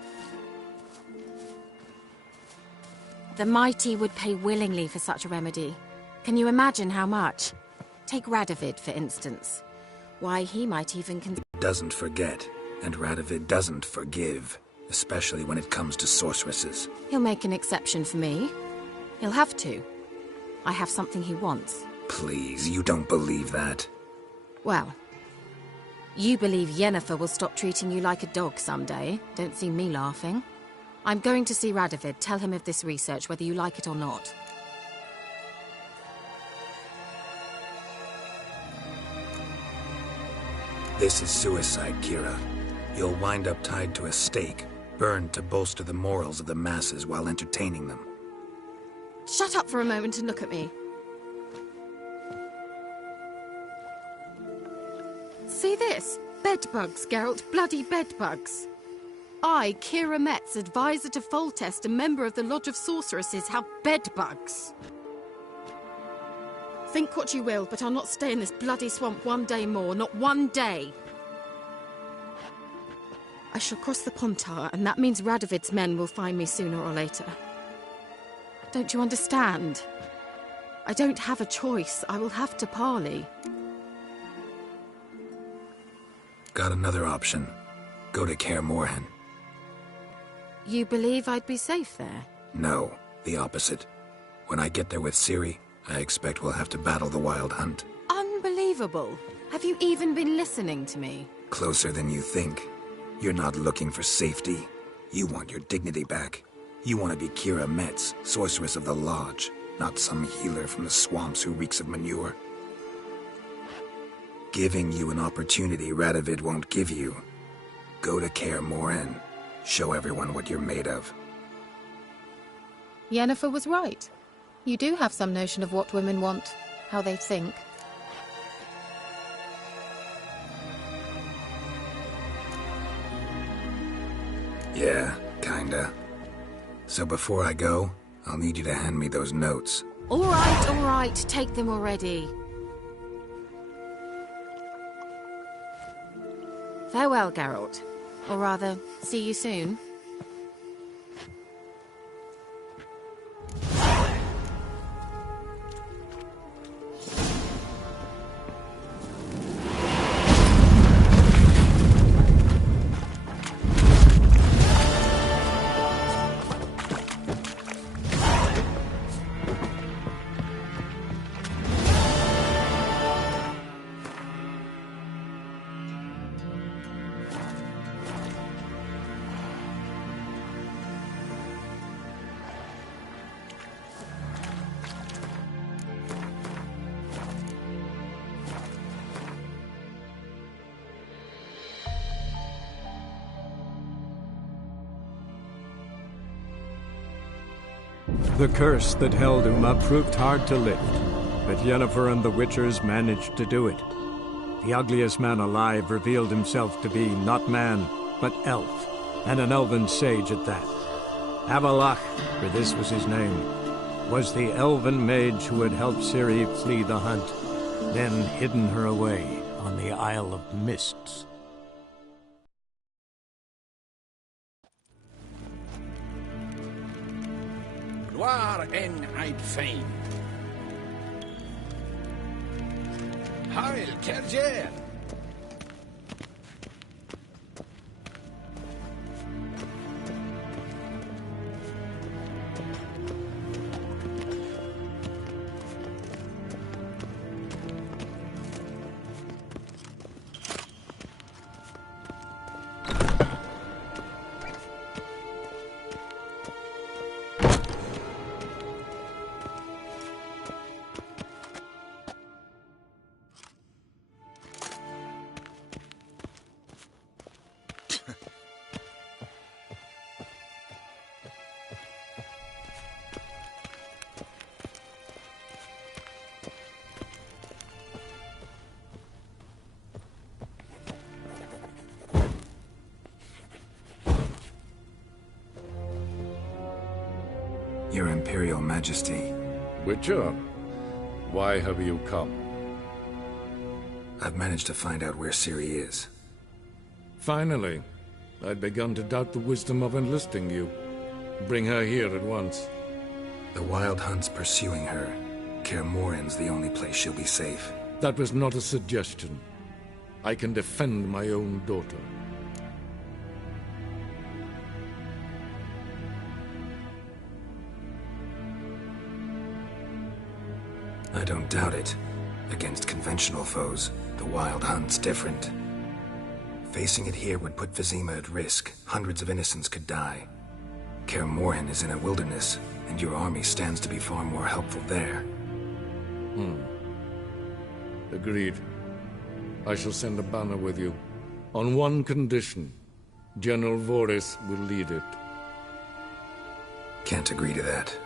The mighty would pay willingly for such a remedy. Can you imagine how much? Take Radovid, for instance. Why, he might even doesn't forget, and Radovid doesn't forgive. Especially when it comes to sorceresses. He'll make an exception for me. He'll have to. I have something he wants. Please, you don't believe that. Well, You believe Yennefer will stop treating you like a dog someday. Don't see me laughing. I'm going to see Radovid. Tell him of this research, whether you like it or not. This is suicide, Kira. You'll wind up tied to a stake, burned to bolster the morals of the masses while entertaining them. Shut up for a moment and look at me. See this? Bedbugs, Geralt. Bloody bedbugs. I, Kira Metz, advisor to Foltest, a member of the Lodge of Sorceresses, have bedbugs. Think what you will, but I'll not stay in this bloody swamp one day more. Not one day. I shall cross the Pontar, and that means Radovid's men will find me sooner or later. Don't you understand? I don't have a choice. I will have to parley. Got another option. Go to Kaer Morhen. You believe I'd be safe there? No, the opposite. When I get there with Ciri, I expect we'll have to battle the Wild Hunt. Unbelievable. Have you even been listening to me? Closer than you think. You're not looking for safety. You want your dignity back. You want to be Kira Metz, sorceress of the Lodge, not some healer from the swamps who reeks of manure. Giving you an opportunity Radovid won't give you. Go to Kaer Morhen. Show everyone what you're made of. Yennefer was right. You do have some notion of what women want, how they think. Yeah, kinda. So before I go, I'll need you to hand me those notes. All right, take them already. Farewell, Geralt. Or rather, see you soon. The curse that held Uma proved hard to lift, but Yennefer and the Witchers managed to do it. The ugliest man alive revealed himself to be not man, but elf, and an elven sage at that. Avalach, for this was his name, was the elven mage who had helped Ciri flee the hunt, then hidden her away on the Isle of Mists. Gloire en Eid Fein. Heil Kerjer! Your Imperial Majesty. Witcher, why have you come? I've managed to find out where Ciri is. Finally. I'd begun to doubt the wisdom of enlisting you. Bring her here at once. The Wild Hunt's pursuing her. Kaer Morhen's the only place she'll be safe. That was not a suggestion. I can defend my own daughter. I don't doubt it. Against conventional foes, the Wild Hunt's different. Facing it here would put Vizima at risk. Hundreds of innocents could die. Kaer Morhen is in a wilderness, and your army stands to be far more helpful there. Agreed. I shall send a banner with you. On one condition. General Voris will lead it. Can't agree to that.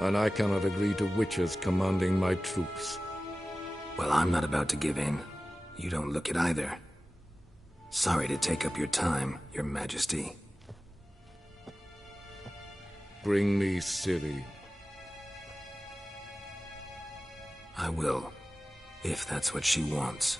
And I cannot agree to witches commanding my troops. Well, I'm not about to give in. You don't look it either. Sorry to take up your time, Your Majesty. Bring me Ciri. I will, if that's what she wants.